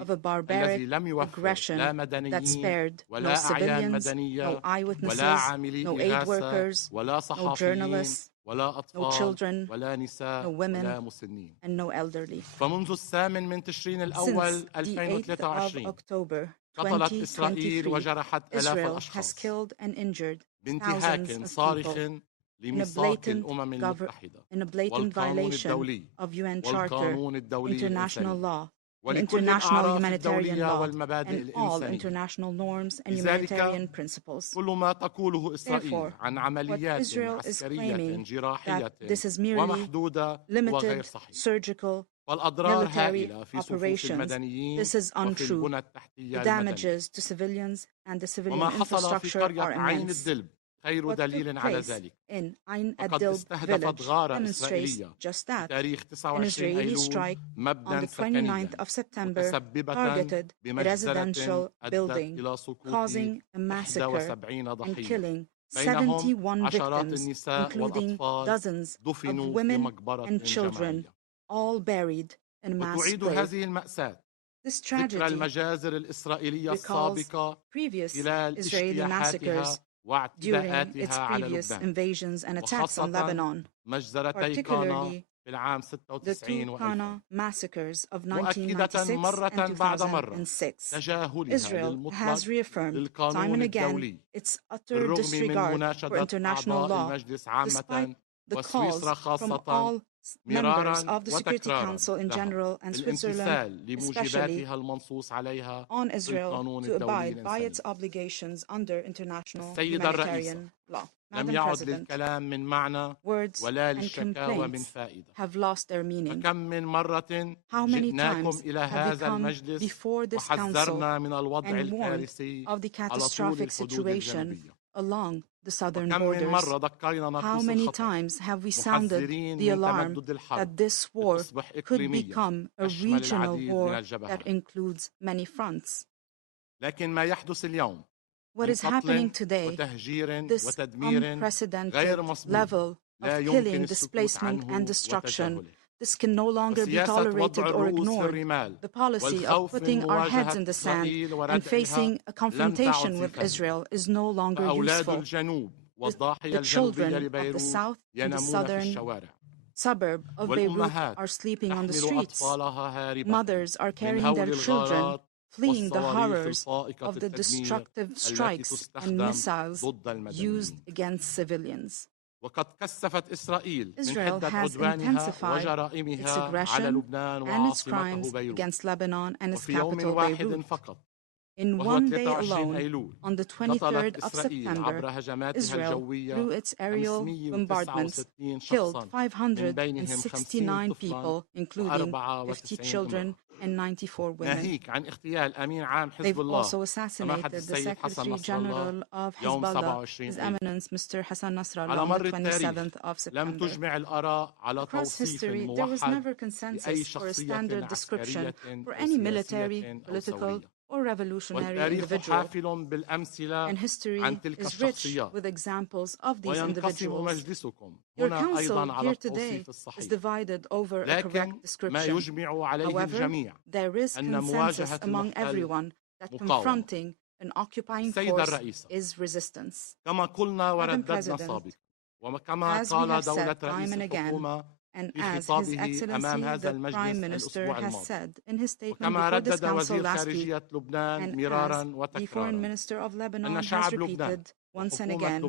of a barbaric aggression that spared no civilians, no eyewitnesses, no aid workers, no journalists, no children, no women, and no elderly. Since the 8th of October 2023, Israel has killed and injured thousands of people in a blatant violation of UN Charter, international law, and international humanitarian law, and all international norms and humanitarian principles. Therefore, what Israel is claiming that this is merely limited surgical military operations. This is untrue. The damages to civilians and the civilian infrastructure are immense. What took place in Ain ad-Dilb village demonstrates just that. An Israeli strike on the 29th of September targeted a residential building, causing a massacre and killing 71 victims, including dozens of women and children, all buried in mass graves. This tragedy recalls previous Israeli massacres during its previous invasions and attacks on Lebanon, particularly the two Qana massacres of 1996 and 2006. Israel has reaffirmed time and again its utter disregard for international law, despite the calls from all members of the Security Council in general and Switzerland especially on Israel to abide by its obligations under international humanitarian law. Madam President, words and complaints have lost their meaning. How many times have we come before this Council and warned of the catastrophic situation along the southern borders? How many times have we sounded the alarm that this war could become a regional war that includes many fronts? What is happening today, this unprecedented level of killing, displacement, and destruction, this can no longer be tolerated or ignored. The policy of putting our heads in the sand and facing a confrontation with Israel is no longer useful. The children of the south and the southern suburb of Beirut are sleeping on the streets. Mothers are carrying their children, fleeing the horrors of the destructive strikes and missiles used against civilians. Israel has intensified its aggression and its crimes against Lebanon and its capital, Beirut. In one day alone, on the 23rd of September, Israel, through its aerial bombardments, killed 569 people, including 50 children and 94 women. They've also assassinated the Secretary General of Hezbollah, His Eminence Mr. Hassan Nasrallah, on the 27th of September. Across history, there was never consensus for a standard description for any military, political, or revolutionary individual, and history is rich with examples of these individuals. Your council here today is divided over a correct description. However, there is consensus among everyone that confronting an occupying force is resistance. Madam President, as we have said time and again, and as His Excellency the Prime Minister has said in his statement before this Council last week, and as the Foreign Minister of Lebanon has repeated once and again,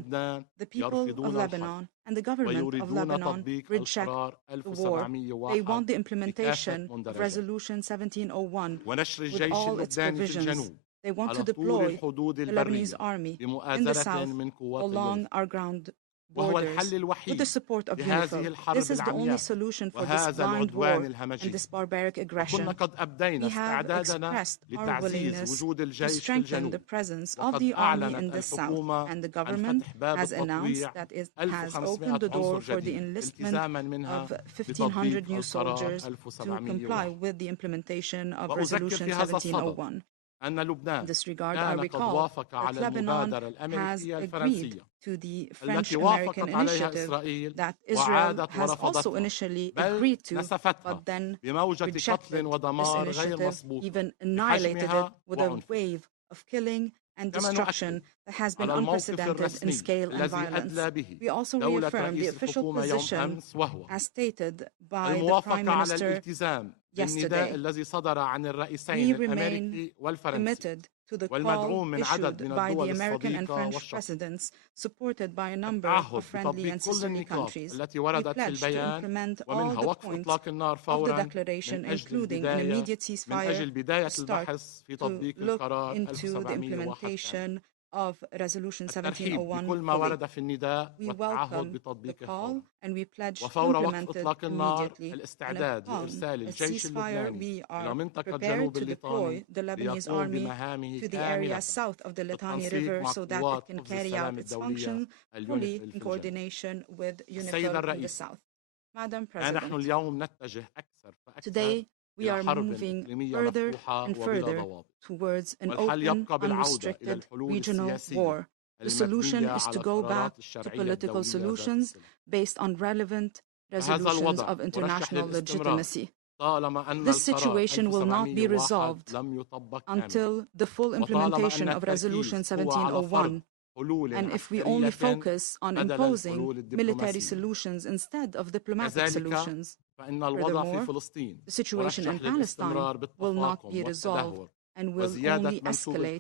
the people of Lebanon and the government of Lebanon reject the war. They want the implementation of Resolution 1701 with all its provisions. They want to deploy the Lebanese army in the south along our ground borders with the support of UNIFIL. This is the only solution for this blind war and this barbaric aggression. We have expressed our willingness to strengthen the presence of the army in the south, and the government has announced that it has opened the door for the enlistment of 1,500 new soldiers to comply with the implementation of Resolution 1701. In this regard, I recall that Lebanon has agreed to the French-American initiative that Israel has also initially agreed to, but then rejected this initiative, even annihilated it with a wave of killing and destruction that has been unprecedented in scale and violence. We also reaffirm the official position as stated by the Prime Minister yesterday. We remain committed to the call issued by the American and French presidents, supported by a number of friendly and sisterly countries. We pledge to implement all the points of the declaration, including an immediate ceasefire, start to look into the implementation of Resolution 1701 fully. We welcome the call and we pledge to implement it immediately. And upon a ceasefire, we are prepared to deploy the Lebanese army to the area south of the Litani River so that it can carry out its function fully in coordination with UNIFIL in the south. Madam President, today we are moving further and further towards an open, unrestricted regional war. The solution is to go back to political solutions based on relevant resolutions of international legitimacy. This situation will not be resolved until the full implementation of Resolution 1701. And if we only focus on imposing military solutions instead of diplomatic solutions, furthermore, the situation in Palestine will not be resolved and will only escalate,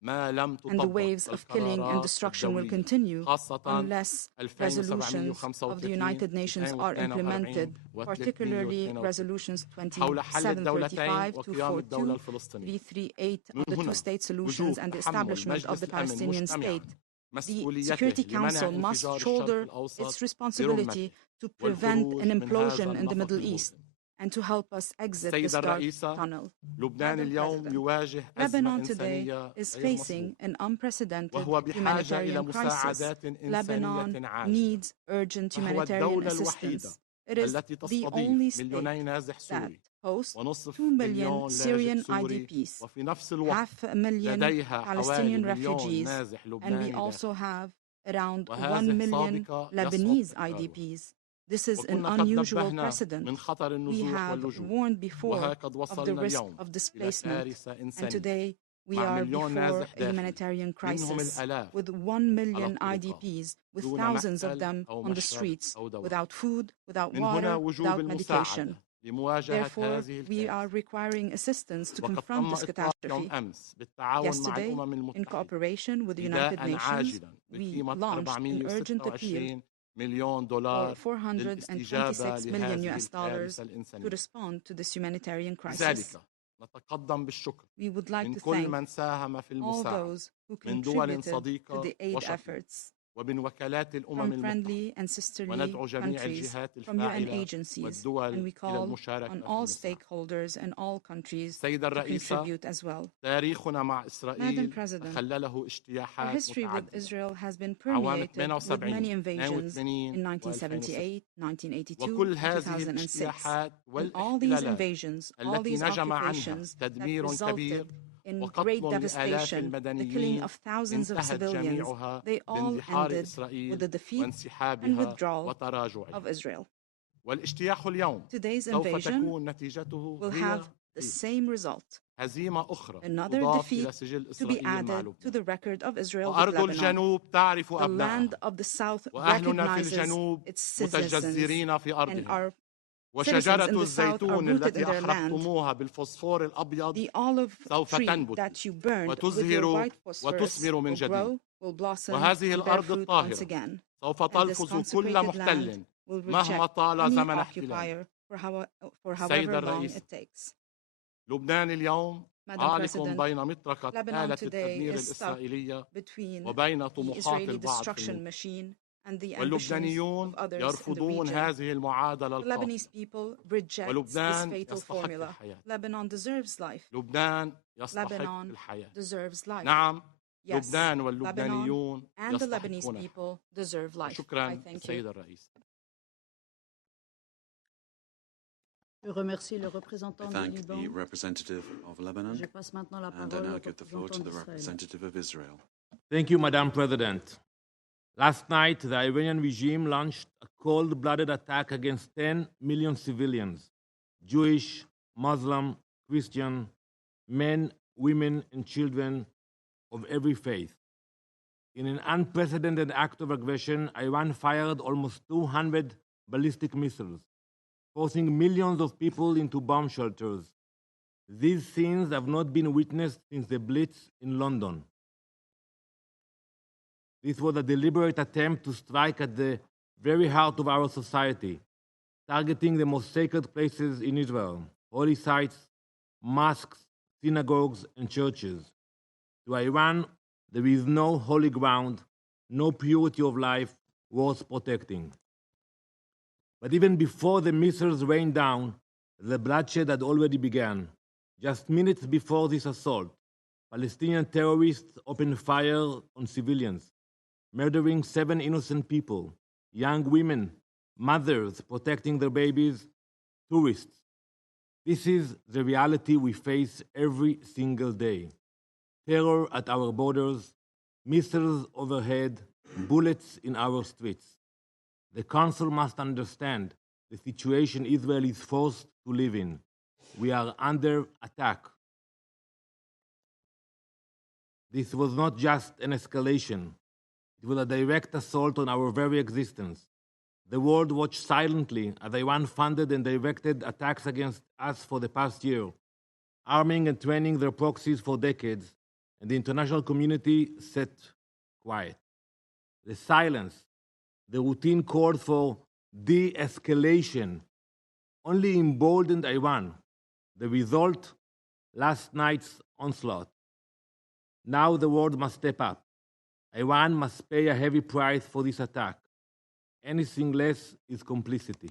and the waves of killing and destruction will continue unless resolutions of the United Nations are implemented, particularly resolutions 2735, 242, 338 on the two-state solutions and the establishment of the Palestinian state. The Security Council must shoulder its responsibility to prevent an implosion in the Middle East and to help us exit this dark tunnel. Lebanon today is facing an unprecedented humanitarian crisis. Lebanon needs urgent humanitarian assistance. It is the only state that hosts 2 million Syrian IDPs, 500,000 Palestinian refugees, and we also have around 1 million Lebanese IDPs. This is an unusual precedent. We have warned before of the risk of displacement, and today we are before a humanitarian crisis with 1 million IDPs, with thousands of them on the streets, without food, without water, without medication. Therefore, we are requiring assistance to confront this catastrophe. Yesterday, in cooperation with the United Nations, we launched an urgent appeal for $426 million to respond to this humanitarian crisis. We would like to thank all those who contributed to the aid efforts from friendly and sisterly countries, from UN agencies, and we call on all stakeholders and all countries to contribute as well. Madam President, our history with Israel has been permeated with many invasions in 1978, 1982, and 2006. And all these invasions, all these occupations that resulted in great devastation, the killing of thousands of civilians, they all ended with the defeat and withdrawal of Israel. Today's invasion will have the same result. Another defeat to be added to the record of Israel with Lebanon. The land of the South recognizes its citizens, and our citizens in the South are rooted in their land. The olive tree that you burned with your white phosphorus will grow, will blossom, and bear fruit once again. And this consecrated land will reject any occupier for however long it takes. عالق بين مطرقة آلة التدمير الإسرائيلية وبين طموحات البعض في المنطقة. واللبنانيون يرفضون هذه المعادلة القاتلة. ولبنان يستحق الحياة. لبنان يستحق الحياة. نعم، لبنان واللبنانيون يستحقون الحياة. شكرا السيد الرئيس. Je remercie le représentant du Liban. The representative of Lebanon. Je passe maintenant la parole and I now give the floor to the representative of Israel. Thank you, Madam President. Last night, the Iranian regime launched a cold-blooded attack against 10 million civilians, Jewish, Muslim, Christian, men, women, and children of every faith. In an unprecedented act of aggression, Iran fired almost 200 ballistic missiles, forcing millions of people into bomb shelters. These scenes have not been witnessed since the Blitz in London. This was a deliberate attempt to strike at the very heart of our society, targeting the most sacred places in Israel, holy sites, mosques, synagogues, and churches. To Iran, there is no holy ground, no purity of life worth protecting. But even before the missiles rained down, the bloodshed had already begun. Just minutes before this assault, Palestinian terrorists opened fire on civilians, murdering 7 innocent people, young women, mothers protecting their babies, tourists. This is the reality we face every single day. Terror at our borders, missiles overhead, bullets in our streets. The Council must understand the situation Israel is forced to live in. We are under attack. This was not just an escalation. It was a direct assault on our very existence. The world watched silently as Iran funded and directed attacks against us for the past year, arming and training their proxies for decades, and the international community sat quiet. The silence, the routine call for de-escalation, only emboldened Iran. The result, last night's onslaught. Now the world must step up. Iran must pay a heavy price for this attack. Anything less is complicity.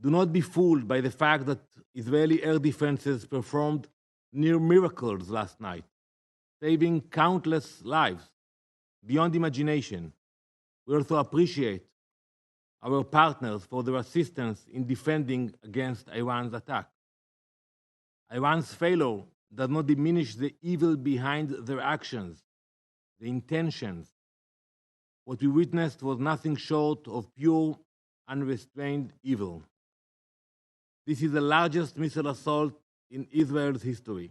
Do not be fooled by the fact that Israeli air defenses performed near miracles last night, saving countless lives beyond imagination. We also appreciate our partners for their assistance in defending against Iran's attack. Iran's failure does not diminish the evil behind their actions, the intentions. What we witnessed was nothing short of pure, unrestrained evil. This is the largest missile assault in Israel's history.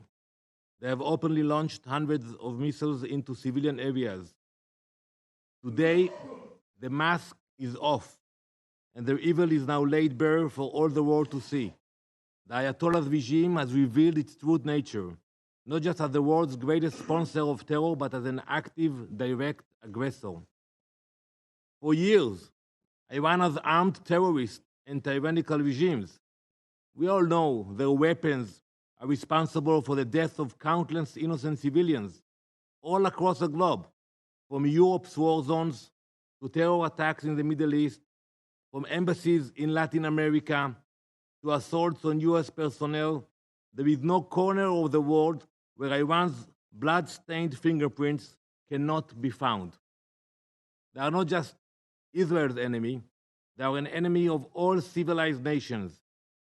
They have openly launched hundreds of missiles into civilian areas. Today, the mask is off, and their evil is now laid bare for all the world to see. The Ayatollah's regime has revealed its true nature, not just as the world's greatest sponsor of terror, but as an active, direct aggressor. For years, Iran has armed terrorists and tyrannical regimes. We all know their weapons are responsible for the death of countless innocent civilians all across the globe, from Europe's war zones to terror attacks in the Middle East, from embassies in Latin America to assaults on US personnel. There is no corner of the world where Iran's blood-stained fingerprints cannot be found. They are not just Israel's enemy, they are an enemy of all civilized nations,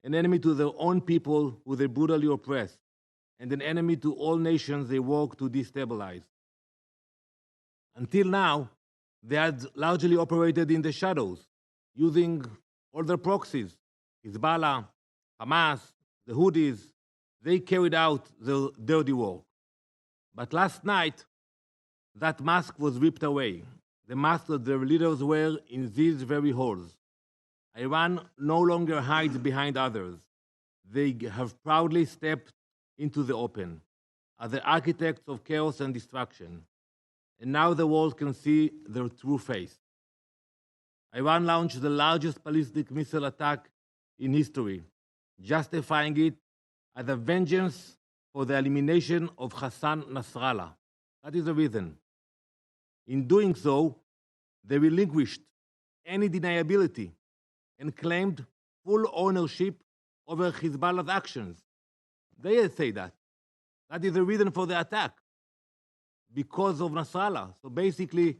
an enemy to their own people who they brutally oppress, and an enemy to all nations they work to destabilize. Until now, they had largely operated in the shadows, using all their proxies, Hezbollah, Hamas, the Houthis. They carried out their dirty work. But last night, that mask was ripped away, the mask that their leaders wear in these very halls. Iran no longer hides behind others. They have proudly stepped into the open as the architects of chaos and destruction. And now the world can see their true face. Iran launched the largest ballistic missile attack in history, justifying it as a vengeance for the elimination of Hassan Nasrallah. That is the reason. In doing so, they relinquished any deniability and claimed full ownership over Hezbollah's actions. They say that. That is the reason for the attack, because of Nasrallah. So basically,